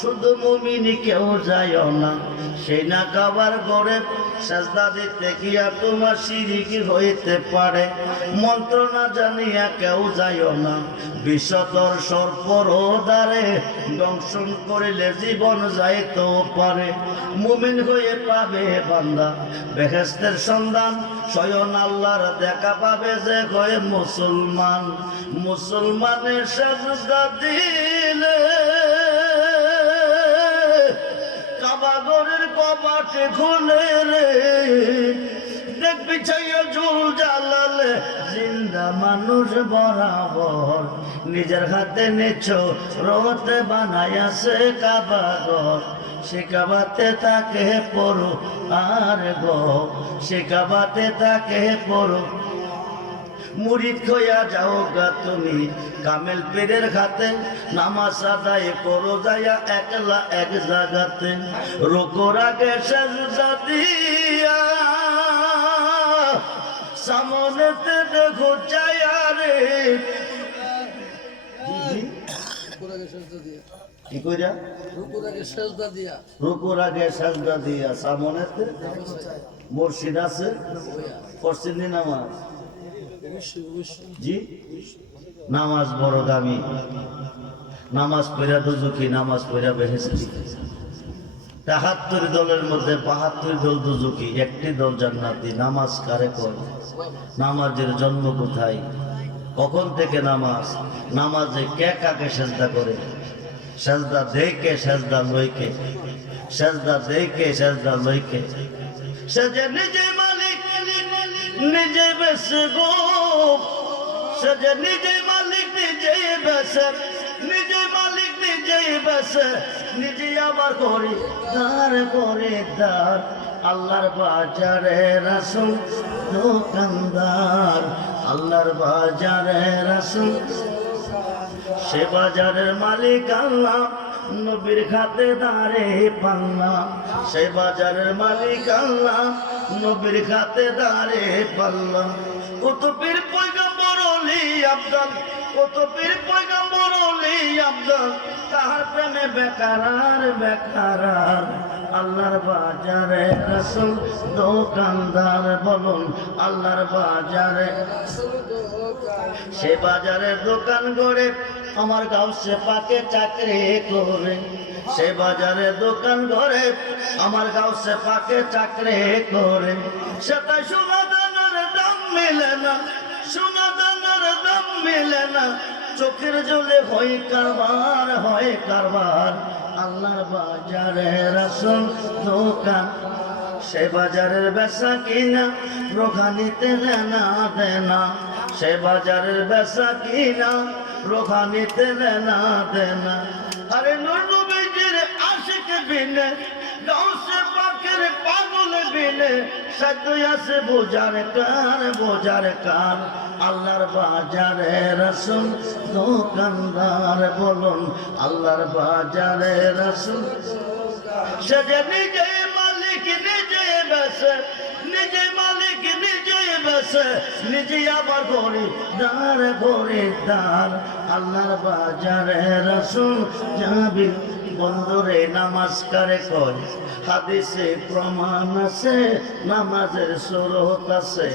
শুধু মুমিন কেউ যায় না, সেই না কাবার ঘরে সাজদা দিতে গিয়া তোমার শিরিক হইতে পারে। মন্ত্র না জানিয়া কেউ যায় না, বিষধর সর্পর দ্বারে দংশন করিলে জীবন যাইতেও পারে। মুমিন হয়ে পাবে বান্দা বেহেশতের সন্ধান, স্বয়ং আল্লাহর দেখা পাবে যে হয় মুসলমান। মুসলমানের সাজদা দিলে কাবা ঘরের কপাটে খুলে রে, দেখবি চাইয়া জুল জালালে জিন্দা মানুষ বরাবর। নিজের হাতে নিচ্ছ রোতে বানাইয়াছে কাবা ঘর, সে কাবাতে তাকে পড়ো আর গো, সে কাবাতে তাকে পড়ো। মুরিদ হইয়া যাও গা তুমি কামেল পীরের খাতে, নামাজ আদায় করো যাইয়া একলা এক জায়গাতে। রুকুর আগে সাজদা দিয়া সামনেতে দেখো চাইয়া রে, কি কইরা রুকুর আগে সাজদা দিয়া সামনেতে মুর্শিদ আছে পড়ছেন নামাজ। জি, নামাজ বড় দামি, নামাজ পড়া দুজুকি, নামাজ পড়া বেহেশতি। ৭৩ দলের মধ্যে ৭২ দল দুজুকি, একটি দল জান্নাতি। নামাজ কারে কয়? নামাজের জন্ম কোথায়, কখন থেকে নামাজ? নামাজে কে কাকে সেজদা করে? সেজদা দেইকে সেজদা লইকে, সেজদা দেইকে সেজদা লইকে। সে যে নিজে মালিক নিজে বেশে গো, সে যে নিজে মালিক নিজে বেশে, নিজে মালিক নিজে বেশে, নিজে আবার করি দার করে দার। আল্লাহর বাজারে রাসূল দোকানদার, আল্লাহর বাজারে রাসূল, সে বাজারের মালিক আল্লাহ, নবীর খাতে দাঁড়ে পাল্লা। সে বাজারের মালিক আল্লাহ, নবীর খাতে দাঁড়ে পাল্লা। কত পীর পয়গম্বর ওলি আব্দাল, কত পীর পয়গম্বর ওলি আব্দাল, তাহার প্রেমে বেকার আর বেকার। আল্লাহর বাজারে রাসূল দোকানদার, বলুন আল্লাহর বাজারে। সে বাজারের দোকান গড়ে আমার গাউসে পাকে চাকরি করে, সে বাজারে দোকান ঘরে আমার গাউসে পাকে চাকরি করে। সে তাই সোনা দানার দাম মেলে না, সোনা দানার দাম মেলে না, চোখের জলে হয় কারবার, হয় কারবার। আল্লাহর বাজারে রাসূল দোকান, সে বাজারের বেচা কিনা রোখানিতে লেনা দেনা। সে বাজারের বেচা কিনা রোখানিতে লেনা দেনা। আরে নূর নবীজির আশিক বিনে, গাউসে পাকের পাগল বিনে, সাধ্য আছে বোঝার কার, বোঝার কার। আল্লাহর বাজারে রাসূল দোকানদার, বলুন আল্লাহর বাজারে রাসূল। সে যে নিজে মালিক নিজে বেচে, নিজে মালিক নিজে বেচে, নিজে আবার খরিদ্দার, খরিদ্দার। আল্লাহর বাজারে রাসূল যাবি বন্ধুরে। নামাজ কারে কয়? হাদিসে প্রমাণ আছে, নামাজের সুরত আছে।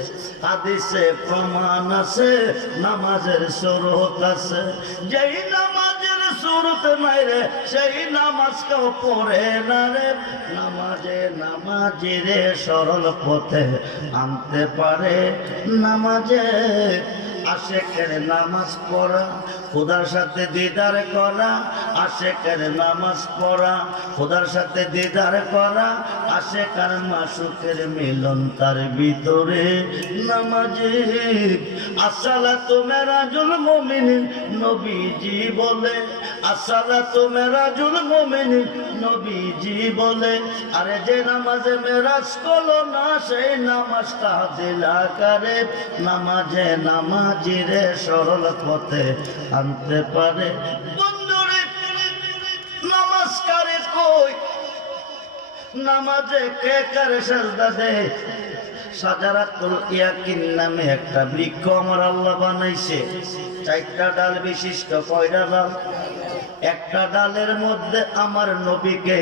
হাদিসে প্রমাণ আছে, নামাজের সুরত আছে। যেই নামাজের সুরত নাই রে সেই নামাজ কেউ পড়ে না রে নামাজে রে সরল পথে আনতে পারে নামাজে আশেকের নামাজ পড়া খোদার সাথে দিদার করা আশেকের নামাজ পড়া খোদার সাথে দিদার করা আশেকার মাসুকের মিলন তার ভিতরে নামাজে আসসালাতু মেরাজুল মুমিনিন নবীজি বলে আসসালাতু মেরাজুল মুমিনিন নবীজি বলে আরে যে নামাজে মেরাজ করলো না সেই নামাজটা দিলা করে নামাজিরে সরল পথে আনতে পারে বন্ধুরে নামাজ কারে কই নামাজে কে কারে সাজদা দেয় সাজারাতুল ইয়াকিন নামে একটা বৃক্ষ আমার আল্লাহ বানাইছে চারটা ডাল বিশিষ্ট কয়টা ডাল একটা ডালের মধ্যে আমার নবীকে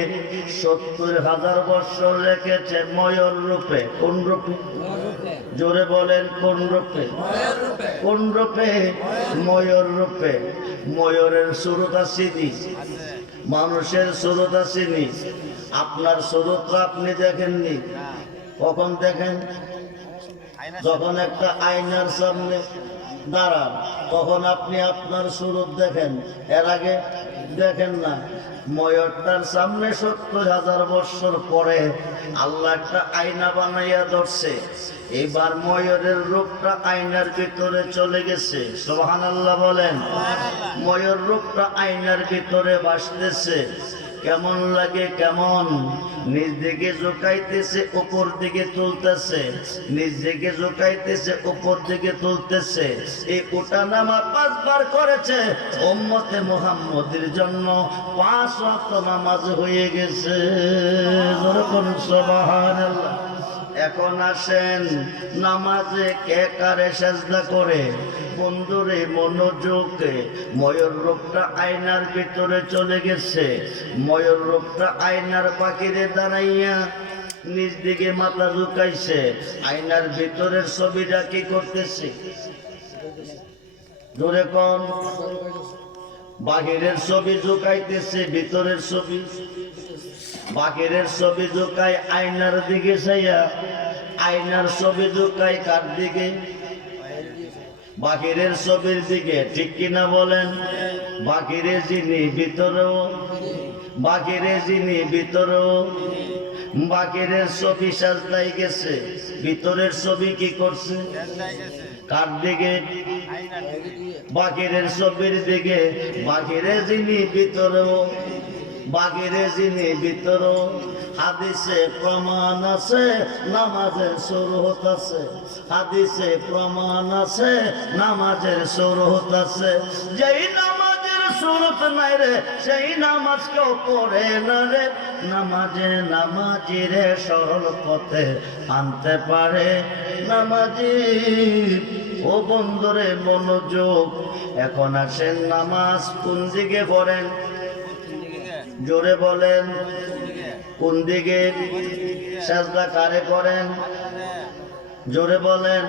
৭০,০০০ বছর রেখেছে ময়ূর রূপে কোন রূপে জোরে বলেন কোন রূপে কোন রূপে ময়ূর রূপে ময়ূরের সুরত আসেনি মানুষের সুরত আসেনি আপনার সুরত আপনি দেখেননি কখন দেখেন যখন একটা আয়নার সামনে দাঁড়ান তখন আপনি আপনার সুরত দেখেন এর আগে দেখেন না ময়ূরটার সামনে ৭০,০০০ বছর পরে আল্লাহ একটা আয়না বানাইয়া ধরছে এবার ময়ূরের রূপটা আয়নার ভিতরে চলে গেছে সুবহানাল্লাহ বলেন ময়ূর রূপটা আয়নার ভিতরে ভাসতেছে কেমন লাগে কেমন নিজ দিকে ঝুঁকাইতেছে উপর দিকে তুলতেছে নিজ দিকে ঝুঁকাইতেছে উপর দিকে তুলতেছে এই ওঠানামা ৫ বার করেছে উম্মতে মুহাম্মদের জন্য ৫ ওয়াক্ত নামাজ হয়ে গেছে যেরকম সুবহানাল্লাহ এখন আসেন নামাজে কে কারে সাজদা করে বন্ধুরে মনোযোগে ময়ূর রূপটা আয়নার ভিতরে চলে গেছে ময়ূর রূপটা আয়নার বাকিরে দাঁড়াইয়া নিজ দিকে মাথা ঝুঁকাইছে আয়নার ভিতরের ছবিটা কি করতেছে ধরে কোন বাহিরের ছবি ঝুঁকাইতেছে ভিতরের ছবি বাহিরের ছবি ঝুঁকায় আয়নার দিকে চাইয়া আয়নার ছবি ঝুঁকায় কার দিকে বাহিরের ছবির দিকে ঠিক কিনা বলেন বাহিরে যিনি ভিতরেও বাহিরে যিনি ভিতরেও বাহিরের ছবি সাজদাই গেছে ভিতরের ছবি কি করছে কার দিকে বাহিরের ছবির দিকে বাহিরে যিনি ভিতরেও বাহিরে যিনি ভিতরেও হাদিসে প্রমাণ আছে নামাজের সুরত আছে হাদিসে প্রমাণ আছে নামাজের সুরত আছে যেই নামাজের সুরত নাই রে সেই নামাজ কেউ পড়ে না রে নামাজিরে সরল পথে আনতে পারে নামাজি ও বন্ধুরে মনোযোগ এখন আসেন নামাজ কোন দিকে পড়েন জোরে বলেন কোন দিকে সাজদা কারে করেন জোরে বলেন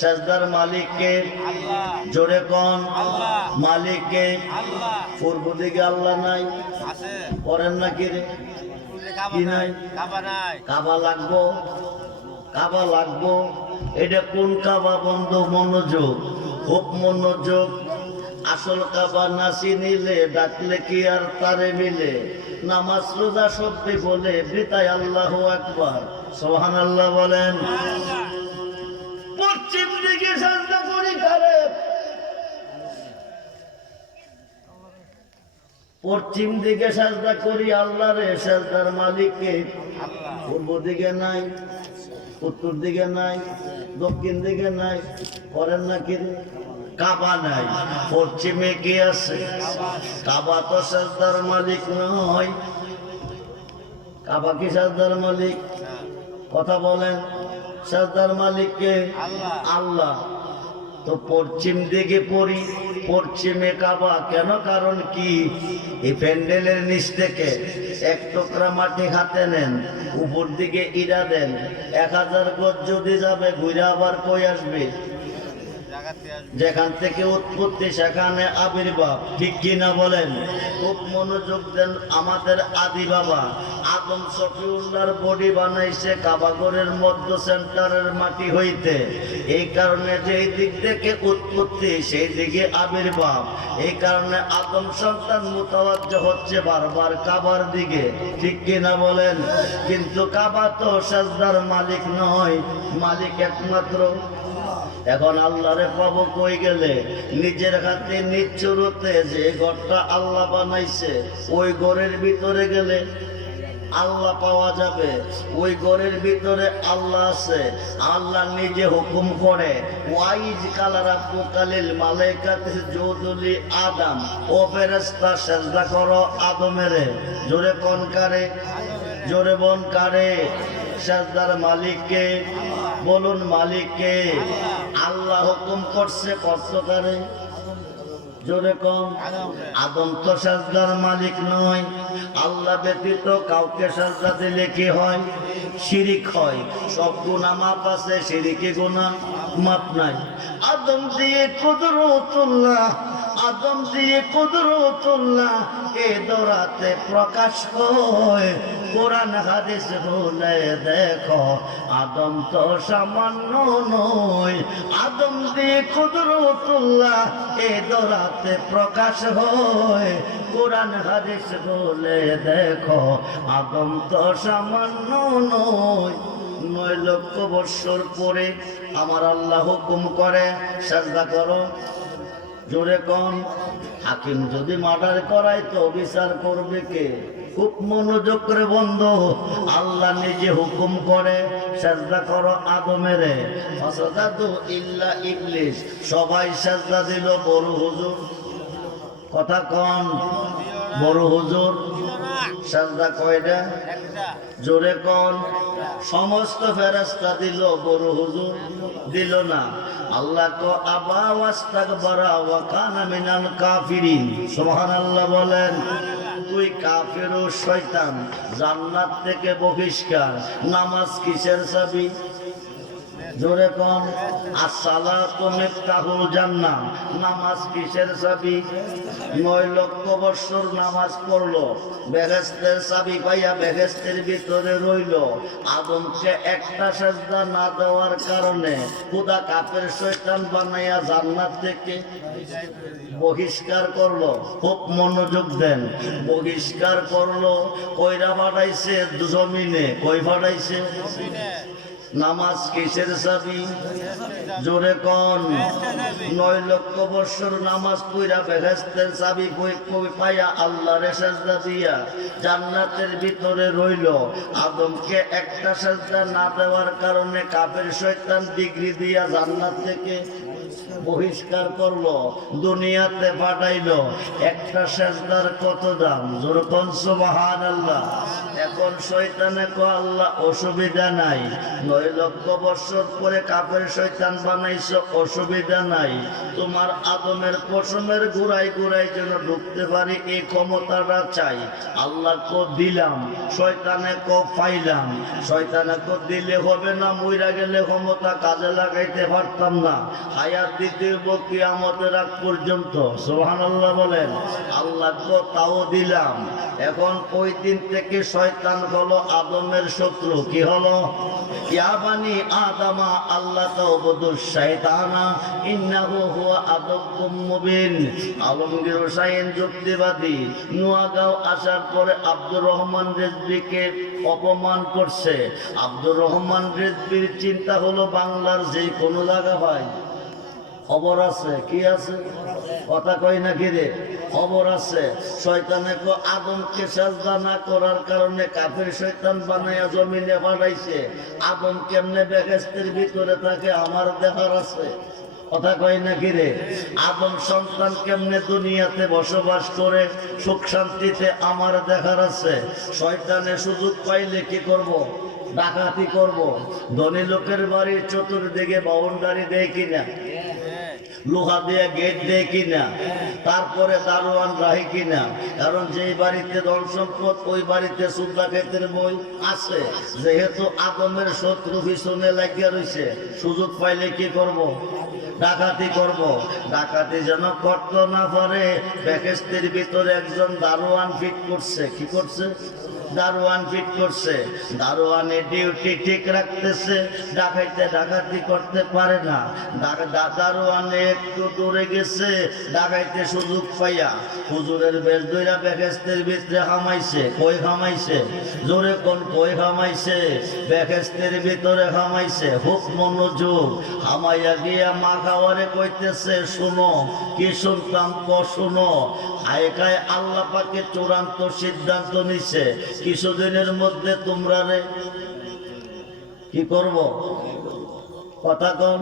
সাজদার মালিককে জোরে কোন মালিককে পূর্ব দিকে আল্লাহ নাই করেন না কি রে কি নাই কাবা লাগবো কাবা লাগবো এটা কোন কাবা বন্ধু মনোযোগ খুব মনোযোগ আসল কাবা নাচি নিলে ডাকলে কি আর তারে মিলে নামাজ রোজা সত্যি বলে বৃতায় আল্লাহু আকবার সুবহানাল্লাহ বলেন পশ্চিম দিকে সাজদা করি কারে পশ্চিম দিকে সাজদা করি আল্লাহ রে সাজদার মালিককে পূর্ব দিকে নাই উত্তর দিকে নাই দক্ষিণ দিকে নাই করেন না কি কাবা নাই পশ্চিমে কি আছে কাবা তো সাজদার মালিক নয় কাবা কি সাজদার মালিক কথা বলেন সাজদার মালিক কে আল্লাহ তো পশ্চিম দিকে পড়ি পশ্চিমে কাবা কেন কারণ কি এই প্যান্ডেলের নিচ থেকে এক টুকরা মাটি হাতে নেন উপর দিকে ইরা দেন ১০০০ গজ যদি যাবে ঘুরে আবার কই আসবে যেখান থেকে উৎপত্তি সেখানে আবির্ভাব, ঠিক কিনা বলেন? খুব মনোযোগ দেন। আমাদের আদি বাবা আদম শফিউল্লাহর বডি বানাইছে কাবাগরের মধ্য সেন্টারের মাটি হইতে। এই কারণে যেই দিক থেকে উৎপত্তি সেই দিকে আবির্ভাব। এই কারণে আদম সন্তান মুতাওয়াজ্জহ হচ্ছে বারবার কাবার দিকে, ঠিক কিনা বলেন? কিন্তু কাবা তো সাজদার মালিক নয়, মালিক একমাত্র। এখন আল্লাহরে পাবো কই গেলে? নিজের হাতে নিজ চুরুতে যে ঘরটা আল্লাহ বানাইছে ওই ঘরের ভিতরে গেলে আল্লাহ পাওয়া যাবে। ওই ঘরের ভিতরে আল্লাহ আছে। আল্লাহ নিজে হুকুম করে, ওয়াইজ কালারা পুকালিল মালাইকাতে জুদুলি আদম, ও ফেরেশতা সেজদা করো আদমেরে। জোরে কোন কারে? জোরে বন কারে? সেজদার মালিককে বলুন, মালিককে। আল্লাহ হুকুম করছে কর্তকারে? জোরে কম। আদম তো সাজদার মালিক নয়। আল্লাহ ব্যতীত কাউকে সাজদা দিলে কি হয়? শিরিক হয়। সব গুনাহ মাপ আছে, শিরিকি গুনাহ মাপ নাই। আদম দিয়ে কুদরতুল্লাহ, আদম দিয়ে কুদরতুল্লাহ এ দরাতে প্রকাশ হয়। কোরআন হাদিস বলে দেখো আদম তো সামান্য নয়। আদম দিয়ে কুদরতুল্লাহ এ দরাতে প্রকাশ হয়। কোরআন হাদিস বলে দেখো আদম তো সামান্য নয়। 9 লক্ষ বৎসর পরে আমার আল্লাহ হুকুম করে সাজদা করো। জোরে কম। হাকিম যদি মার্ডার করায় তো বিচার করবে কে? খুব মনোযোগ করে বন্ধু। আল্লাহ নিজে হুকুম করে সাজদা করো আদমেরে। ফাসাদাতু ইল্লা ইবলিস, সবাই সাজদা দিল বড় হুজুর। কথা কন, বড় হুজুর সাজদা কয়টা? জোরে কন। সমস্ত ফেরেশতা দিল, বড় হুজুর দিল না। আল্লাহ কো আবা ওয়াস্তাকবারা ওয়া কানা মিনাল কাফিরিন। সুবহানাল্লাহ বলেন। তুই কাফের ও শয়তান, জান্নাত থেকে বহিষ্কার। নামাজ কিসের চাবি? জোরে কম। আসসালাতু মিফতাহুল জান্নাহ, নামাজ কিসের চাবি? 9 লক্ষ বৎসর নামাজ পড়লো, বেহেশতের চাবি পাইয়া বেহেশতের ভিতরে রইল। আদমকে একটা সাজদা না দেওয়ার কারণে খোদা কাফের শয়তান বানাইয়া জান্নাত থেকে বহিষ্কার করলো। খুব মনোযোগ দেন। বহিষ্কার করলো কইরা পাঠাইছে জমিনে। কই পাঠাইছে? নামাজ কিসের চাবি? জোরে কন। 9 লক্ষ বৎসর নামাজ পড়া বেহেশতের চাবি কই পাইয়া আল্লাহরে সাজদা দিয়া জান্নাতের ভিতরে রইল। আদমকে একটা সাজদা না দেওয়ার কারণে কাফের শয়তান ডিগ্রি দিয়া জান্নাত থেকে বহিষ্কার করলো, দুনিয়াতে পাঠাইলো। একটা সাজদার কত দাম? জোরে কোন সুবহানাল্লাহ। এখন শয়তানে কো আল্লাহ অসুবিধা নাই, 9 লক্ষ বৎসর পরে কাফের শয়তান বানাইছো, অসুবিধা নাই। তোমার আদমের পশমের গুড়ায় গুড়ায় যেন ঢুকতে পারি এই ক্ষমতাটা চাই। আল্লাহ কো দিলাম, শয়তানে কো পাইলাম। শয়তানে কো দিলে হবে না, মইরা গেলে ক্ষমতা কাজে লাগাইতে পারতাম না। হায়াত দিতে কিয়ামতের আগ পর্যন্ত। সুবহানাল্লাহ বলেন। আল্লাহ কো তাও দিলাম। এখন ওই দিন থেকে শয়তান হলো আদমের শত্রু। কি হলো? ইয়া বানি আদমা আল্লাহ তাউবুদুশ শাইতানা ইন্নাহু হুয়া আদুউম মুবিন। আলমগীর হোসাইন যুক্তিবাদী নোয়াগাঁও আসার পরে আব্দুর রহমান রেজভিকে অপমান করছে। আব্দুর রহমান রেজভির চিন্তা হলো বাংলার যে কোনো জায়গা ভাই খবর আছে। কি আছে? কথা কই না কি রে? খবর আছে। শয়তানে কো আদমকে সাজদা না করার কারণে কাফের শয়তান বানায়া জমিনে পাঠাইছে। আদম কেমনে বেহেশতের ভিতরে থাকে আমার দেখার আছে। কথা কই না কি রে? আদম সন্তান কেমনে দুনিয়াতে বসবাস করে সুখ শান্তিতে আমার দেখার আছে। শয়তানে সুযোগ পাইলে কি করব? ডাকাতি করব। ধনী লোকের বাড়ির চতুর্দিকে বাউন্ডারি দেয় কিনা? লোহা দিয়ে গেট দেয় কিনা, তারপরে দারোয়ান রাহি কিনা। কারণ যেই বাড়িতে ধন সম্পদ ওই বাড়িতে সুদ ডাকাতের বই আছে। যেহেতু আদমের শত্রু পিছনে লাগিয়া রয়েছে, সুযোগ পাইলে কি করব? ডাকাতি করব। ডাকাতি যেন করতে না পারে বেহেশতের ভিতরে একজন দারোয়ান ফিট করছে। কি করছে? দারোয়ান ফিট করছে। দারোয়ানের ডিউটি ঠিক রাখতেছে, ডাকাইতে ডাকাতি করতে পারে না। দারোয়ানে একটু দূরে গেছে, ডাকাইতে সুযোগ পাইয়া হুজুরের বেশ দইরা বেহেশতের ভিতরে হামাইছে। কই হামাইছে? জোরে কোন কই হামাইছে? বেহেশতের ভিতরে হামাইছে। খুব মনোযোগ। হামাইয়া গিয়া মা খাওয়ারে কইতেছে, শুনো। কি শুনতাম? শুনো। আয়কায় আল্লাহ পাকে চূড়ান্ত সিদ্ধান্ত নিছে, কিছুদিনের মধ্যে তোমরা রে কি করব? কথা কম।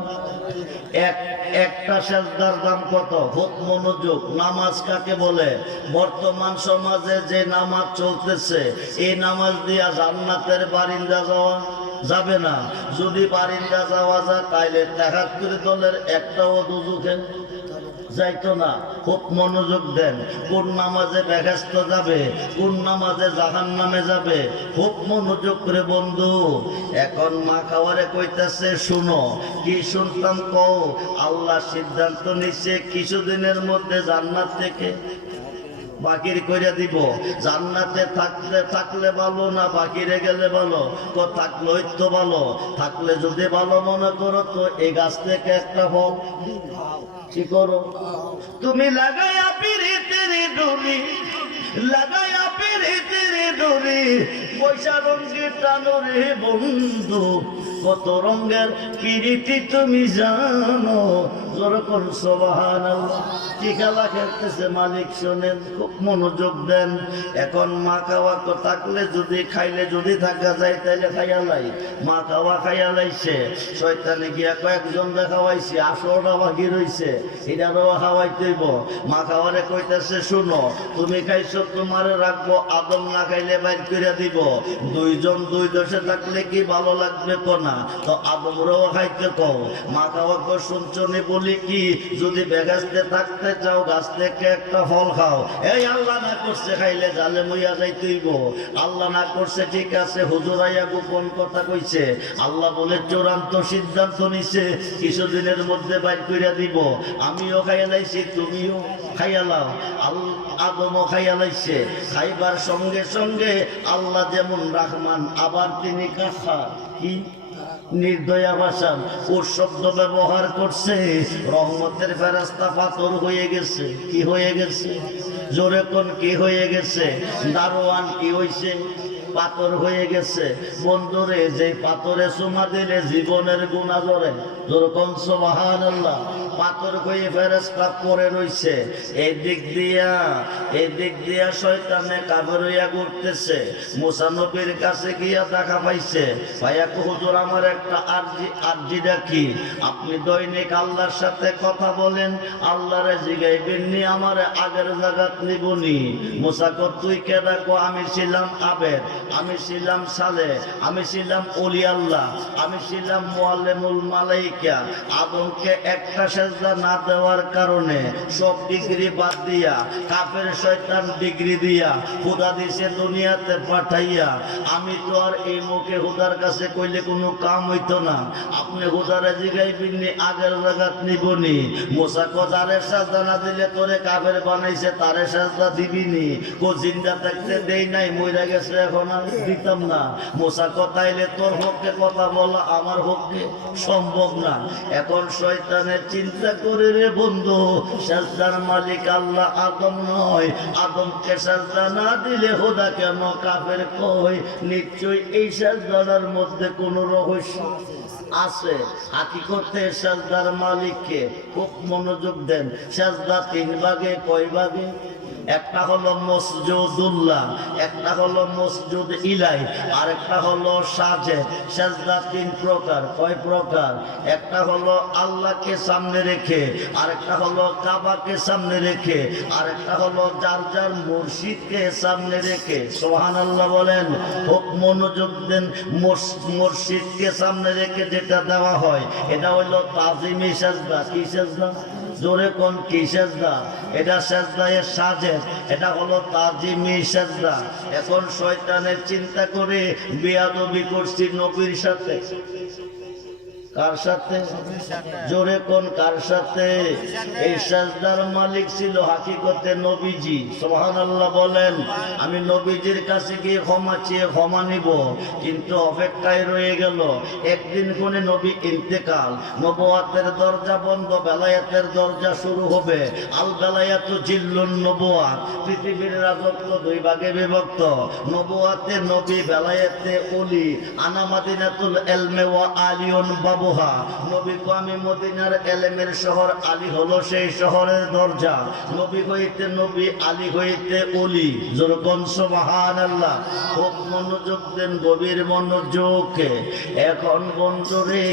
একটা সেজদার দাম কত? খুব মনোযোগ। নামাজ কাকে বলে? বর্তমান সমাজে যে নামাজ চলতেছে, এই নামাজ দিয়া জান্নাতের বারিন্দা যাওয়া যাবে না। যদি বারিন্দা যাওয়া যায় তাইলে ৭৩ দলের একটাও দুজুকে যাইতো না। খুব মনোযোগ দেন। কোন নামাজে বেহেশত যাবে, কোন নামাজে জাহান্নামে যাবে, খুব মনোযোগ করে বন্ধু। এখন মা খাওয়ারে কইতাছে, শুনো। কি শুনতাম? কও। আল্লাহ সিদ্ধান্ত নিচ্ছে কিছুদিনের মধ্যে জান্নাত থেকে বাকির কইরা দিব। জান্নাতে থাকলে ভালো না বাকিরে গেলে ভালো? থাকলেই তো ভালো। থাকলে যদি ভালো মনে করো তো এই গাছ থেকে একটা ফল কি করো? তুমি লাগাইয়া পিরিতের ডুরি, লাগাইয়া পিরিতের ডুরি, পয়সা রঙের টানরে বন্ধু। কত রঙের পিরিতি তুমি জানো? যেরকম সুবহানাল্লাহ। কি খেলা খেলতেছে মালিক শোনেন, খুব মনোযোগ দেন। এখন মা খাওয়া থাকলে যদি খাইলে যদি থাকা যায় তাইলে খাইয়া লাই। মা খাওয়া খাইয়া লাইছে, শয়তানে গিয়া কয়েকজন দেখাওয়াইছে, ১৮টা বাকি রইছে, এটারও খাওয়াইতেইব। মা খাওয়ারে কইতেছে, শুনো। তুমি খাইছো, তোমারে রাখবো, আদম না খাইলে বাইর করে দিব। দুইজন দুই দশে থাকলে কি ভালো লাগবে কোনা? তো আদমরাও খাইতে কও। মা খাওয়াকে শুনছো নি বলি কি, যদি বেগাছতে থাকতে চাও গাছ থেকে একটা ফল খাও। এই আল্লাহ না করছে খাইলে জালে মইয়া যাইতেইব। আল্লাহ না করছে ঠিক আছে, হুজুর আইয়া গোপন কথা কইছে। আল্লাহ বলে চূড়ান্ত সিদ্ধান্ত নিছে, কিছুদিনের মধ্যে বাইর কইরা দিব। আমিও খাইয়া লাইছি, তুমিও খাইয়া লাও। আদমও খাইয়া লাইছে। খাইবার সঙ্গে সঙ্গে আল্লাহ যেমন রাহমান, আবার তিনি কাহার কি নির্দয়া ভাষা ওর শব্দ ব্যবহার করছে। রহমতের ফেরেশতা পাথর হয়ে গেছে। কি হয়ে গেছে? জোরে কোন কি হয়ে গেছে? দারোয়ান কি হইছে? পাথর হয়ে গেছে। বন্ধুরে, যে পাথরে চুমা দিলে জীবনের গুণা ধরে। যেরকম সুবহানাল্লাহ। পাথর হয়ে ফেরেশতা পড়ে রইছে। এদিক দিয়া শয়তানে কাফের হইয়া ঘুরতেছে। মুসা নবীর কাছে গিয়া দেখা পাইছে। ভাইয়া হুজুর, আমার একটা আরজি ডাকি। আপনি দৈনিক আল্লাহর সাথে কথা বলেন, আল্লাহরে জিগাইবেন নি, আমারে আগের জায়গাত নিবনি। মুসা কো, তুই কে ডাকো? আমি ছিলাম আবেদ, আমি ছিলাম সালে, আমি ছিলাম ওলি আল্লাহ, আমি ছিলাম মুআল্লিমুল মালাইকা। আদমকে একটা সেজদা না দেওয়ার কারণে সব ডিগ্রি বাদ দিয়া কাফের শয়তান ডিগ্রি দিয়া খোদা দিছে দুনিয়াতে পাঠাইয়া। আমি তো আর এই মুখে হুদার কাছে কইলে কোনো কাম হইতো না। আপনি হুদারে জিগাইবিনি, আগের জায়গাত নিবনি। মুসা কো, যারে সেজদা না দিলে তোরে কাফের বানাইছে তারে সেজদা দিবিনি? কো, জিন্দা থাকতে দেই নাই, মইরা গেছে এখন আর দিতাম না। মুসা কো, তাইলে তোর পক্ষে কথা বলা আমার পক্ষে সম্ভব না। এখন শয়তানের চিন্তা করে রে বন্ধু, সেজদার মালিক আল্লাহ, আদম নয়। আদমকে সেজদা না দিলে খোদা কেন কাফের কয়? নিশ্চয়ই এই সেজদার মধ্যে কোনো রহস্য আছে। হাকিকতে সেজদার মালিককে খুব মনোযোগ দেন। সেজদা 3 ভাগে, কয় ভাগে? একটা হলো মসজুদুল্লাহ, একটা হলো মসজুদ ইলাই, আর একটা হলো সাজেদ। সেজদা তিন প্রকার। কয় প্রকার? একটা হলো আল্লাহকে সামনে রেখে, আরেকটা হলো কাবাকে সামনে রেখে, আরেকটা হলো যার যার মুর্শিদকে সামনে রেখে। সুবহানাল্লাহ বলেন। খুব মনোযোগ দেন। মুর্শিদকে সামনে রেখে যেটা দেওয়া হয় এটা হলো তাজিমি সেজদা। কি সেজদা? জোরে কোন কি সেজদা? এটা সেজদায়ে সাজেদ, এটা হলো তাজিমি সেজদা। এখন শয়তানের চিন্তা করে বেয়াদবি করছি নবীর সাথে। কার সাথে? জোরে কোন কার সাথে? এই সাজদার মালিক ছিল হাকিকতে নবীজি। সুবহানাল্লাহ বলেন। আমি নবীজির কাছে গিয়ে ক্ষমা চেয়ে ক্ষমা নিব, কিন্তু অপেক্ষায় রয়ে গেল। একদিন কোনে নবী ইন্তেকাল, নবুয়াতের দরজা বন্ধ, বেলায়েতের দরজা শুরু হবে। আল বেলায়াতু জিল্লুন নবুয়াত। পৃথিবীর রাজত্ব দুই ভাগে বিভক্ত, নবুয়াতে নবী, বেলায়েতে ওলি। আনা মাদিনাতুল ইলমি ওয়া আলিউন বাবুহা। নবী কো আমি মদিনার এলেমের শহর, আলী হলো সেই শহরের দরজা। নবী হইতে নবী, আলী হইতে ওলি। যেরকম সুবহানাল্লাহ। খুব মনোযোগ দেন, গভীর মনোযোগ। এখন বন্ধুরে,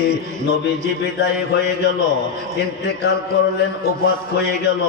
নবীজি বিদায় হয়ে গেল, ইন্তেকাল করলেন, ওফাত হয়ে গেল।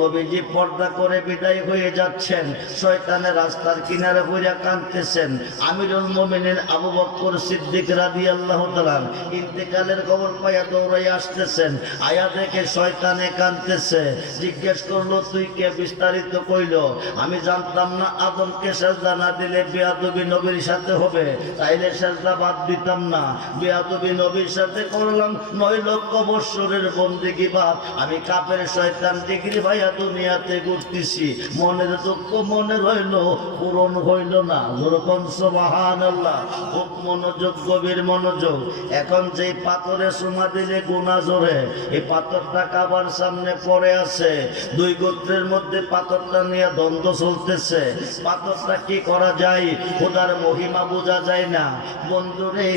নবীজি পর্দা করে বিদায় হয়ে যাচ্ছেন, শয়তানের রাস্তার কিনারে বইরা কাঁদতেছেন। আমিরুল মুমিনিন আবু বকর সিদ্দিক রাদিয়াল্লাহু তাআলা ইন্তেকালের খবর পাইয়া দৌড়াই আসতেছেন। আয়া দেখে শয়তানে কাঁদতেছে। জিজ্ঞেস করলো, তুই কে? বিস্তারিত কইল, আমি জানতাম না আদমকে সেজদা না দিলে বেয়াদবি নবীর সাথে হবে, তাইলে সেজদা বাদ দিতাম না। বেয়াদবি নবীর সাথে করলাম, 9 লক্ষ বৎসরের বন্দেগী বাদ। আমি কাফের শয়তান ডিগ্রি ভাইয়া দুনিয়াতে ঘুরতেছি, মনের দুঃখ মনে রইল, পূরণ হইল না। যেরকম সুবহানাল্লাহ। খুব মনোযোগ, গভীর মনোযোগ। এখন যেই পাথরে চুমা দিলে গুনাহ জোরে, এই পাথরটা কাবার সামনে পড়ে আছে। দুই গোত্রের মধ্যে পাথরটা নিয়ে দ্বন্দ্ব চলতেছে। পাথরটা কি করা যায়? খোদার মহিমা বোঝা যায় না। বন্ধুরে,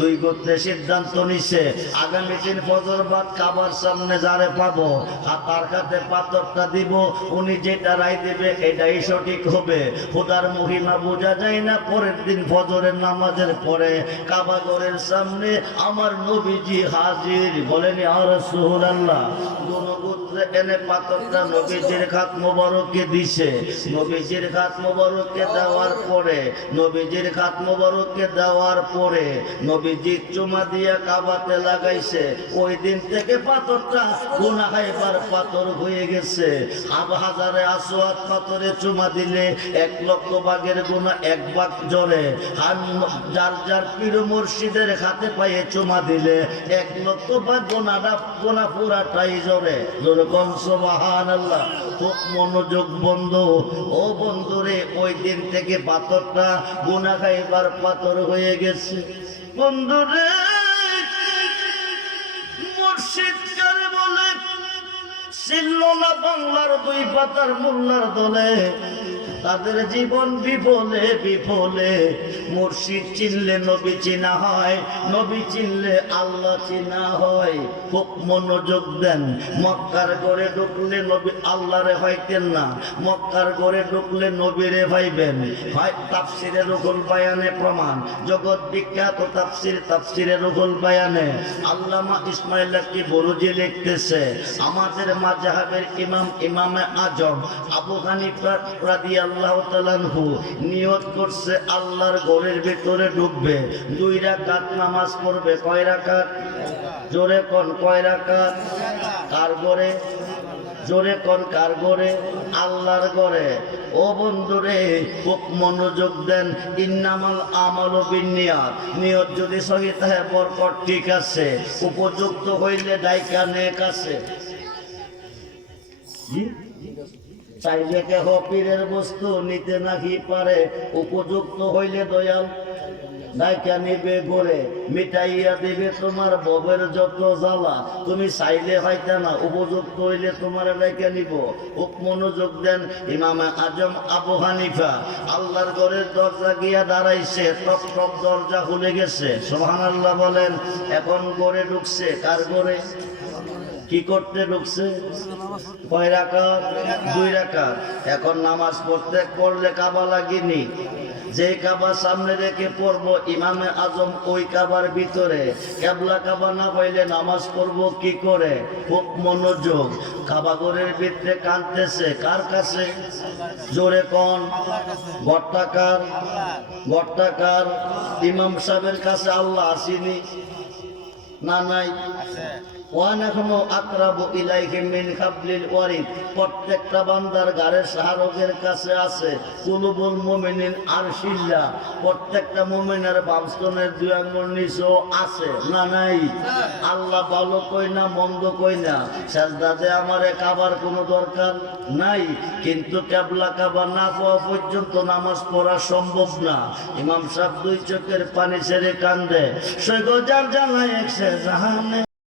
দুই গোত্রে সিদ্ধান্ত নিছে, আগামী দিন ফজর বাদ কাবার সামনে যারে পাবো আর তার কাছে পাথরটা দিব, উনি যেটা রায় দেবে এটাই সঠিক হবে। খোদার মহিমা বোঝা যায় না। পরের দিন ফজরের নামাজের পরে কাবা ঘরের সামনে আমার নবীজি হাজির। বলেন ইয়া রাসূলুল্লাহ। দুনো গোত্রে এনে পাথরটা নবীজির হাত মোবারকে দিছে। নবীজির হাত মোবারকে দেওয়ার পরে, নবীজির হাত মোবারকে দেওয়ার পরে নবীজি চুমা দিয়া কাবাতে লাগাইছে। ওই দিন থেকে পাথরটা গুনাহ খাইবার পাথর হয়ে গেছে। হাজারে আসওয়াদ পাথরে চুমা দিলে 1 লক্ষ ভাগের গুনাহ 1 ভাগ জরে। আর যার যার পীর মুর্শিদের হাতে পায়ে চুমা দিলে 1 লক্ষ ভাগ গুনাহ পুরাটাই জরে। যেরকম সুবহানাল্লাহ। খুব মনোযোগ বন্ধু। ও বন্ধুরে, ওই দিন থেকে পাথরটা গুনাহ খাইবার পাথর হয়ে গেছে। বন্ধুরে, মুর্শিদ কারে বলে ছিল না বাংলার 2 পাতার মোল্লার দলে, তাদের জীবন বিফলে বিফলে। মুর্শিদ চিনলে নবী চিনা হয়, নবী চিনলে আল্লাহ চিনা হয়। খুব মনোযোগ দেন। মক্কার ঘরে ঢুকলে নবী আল্লাহরে পাইতেন না, মক্কার ঘরে ঢুকলে নবীরে পাইবেন। হয় তাফসিরে রুহুল বায়ানে প্রমাণ, জগৎ বিখ্যাত তাফসির তাফসিরে রুহুল বায়ানে আল্লামা ইসমাইল আকি বুরুজি লিখতেছে, আমাদের মাযহাবের ইমাম ইমামে আজম আবু হানিফা রাদিয়াল্লাহু তাআলা আনহু নিয়ত করছে আল্লাহর ঘরের ভিতরে ঢুকবে, 2 রাকাত নামাজ পড়বে। কয় রাকাত? জোরে কোন কয় রাকাত? কার ঘরে? জোরে কোন কার ঘরে? আল্লাহর ঘরে। ও বন্ধুরে, খুব মনোযোগ দেন। ইন্নামাল আমালু বিন্নিয়াত। নিয়ত যদি সহিহ থাকে বরকত ঠিক আছে, উপযুক্ত হইলে দায়িকা নেক আছে। জি, চাইলে কেহ পীরের বস্তু নিতে নাকি পারে, উপযুক্ত হইলে দয়াল দায়িকা নিবে ঘরে, মিটাইয়া দিবে তোমার ববের যত জ্বালা। তুমি চাইলে হয়তো না, উপযুক্ত হইলে তোমার দায়িকা নিব। খুব মনোযোগ দেন। ইমামে আজম আবু হানিফা আল্লাহর ঘরের দরজা গিয়া দাঁড়াইছে, টপ টপ দরজা খুলে গেছে। সুবহানাল্লাহ বলেন। এখন ঘরে ঢুকছে। কার ঘরে? কি করতে ঢুকছে? কয় রাকাত? 2 রাকাত। এখন নামাজ পড়লে কাবা লাগেনি, যে কাবা সামনে রেখে পড়বো ইমামে আজম ওই কাবার ভিতরে, কেবলা কাবা না পাইলে নামাজ পড়বো কি করে? খুব মনোযোগ। কাবা ঘরের ভিতরে কাঁদতেছে কার কাছে? জোরে কোন? গর্তাকার? গর্তাকার ইমাম সাহেবের কাছে আল্লাহ আসেনি না? নাই। ওয়ানাহনু আকরাবু ইলাইহি মিন হাবলিল ওয়ারিদ, প্রত্যেকটা বান্দার গায়ের শাহরগের কাছে আছে। কুলুবুল মুমিনিন আরশিল্লাহ, প্রত্যেকটা মুমিনের বামস্তনের 2 আঙ্গুল নিচেও আছে না? নাই। আল্লাহ ভালো কই না মন্দ কই না, সাজদাতে আমারে কাবার কোনো দরকার নাই, কিন্তু কেবলা কাবা না পাওয়া পর্যন্ত নামাজ পড়া সম্ভব না। ইমাম সাহেব 2 চোখের পানি ছেড়ে কান্দে, সৈকত যার জানায় একসে জাহানে।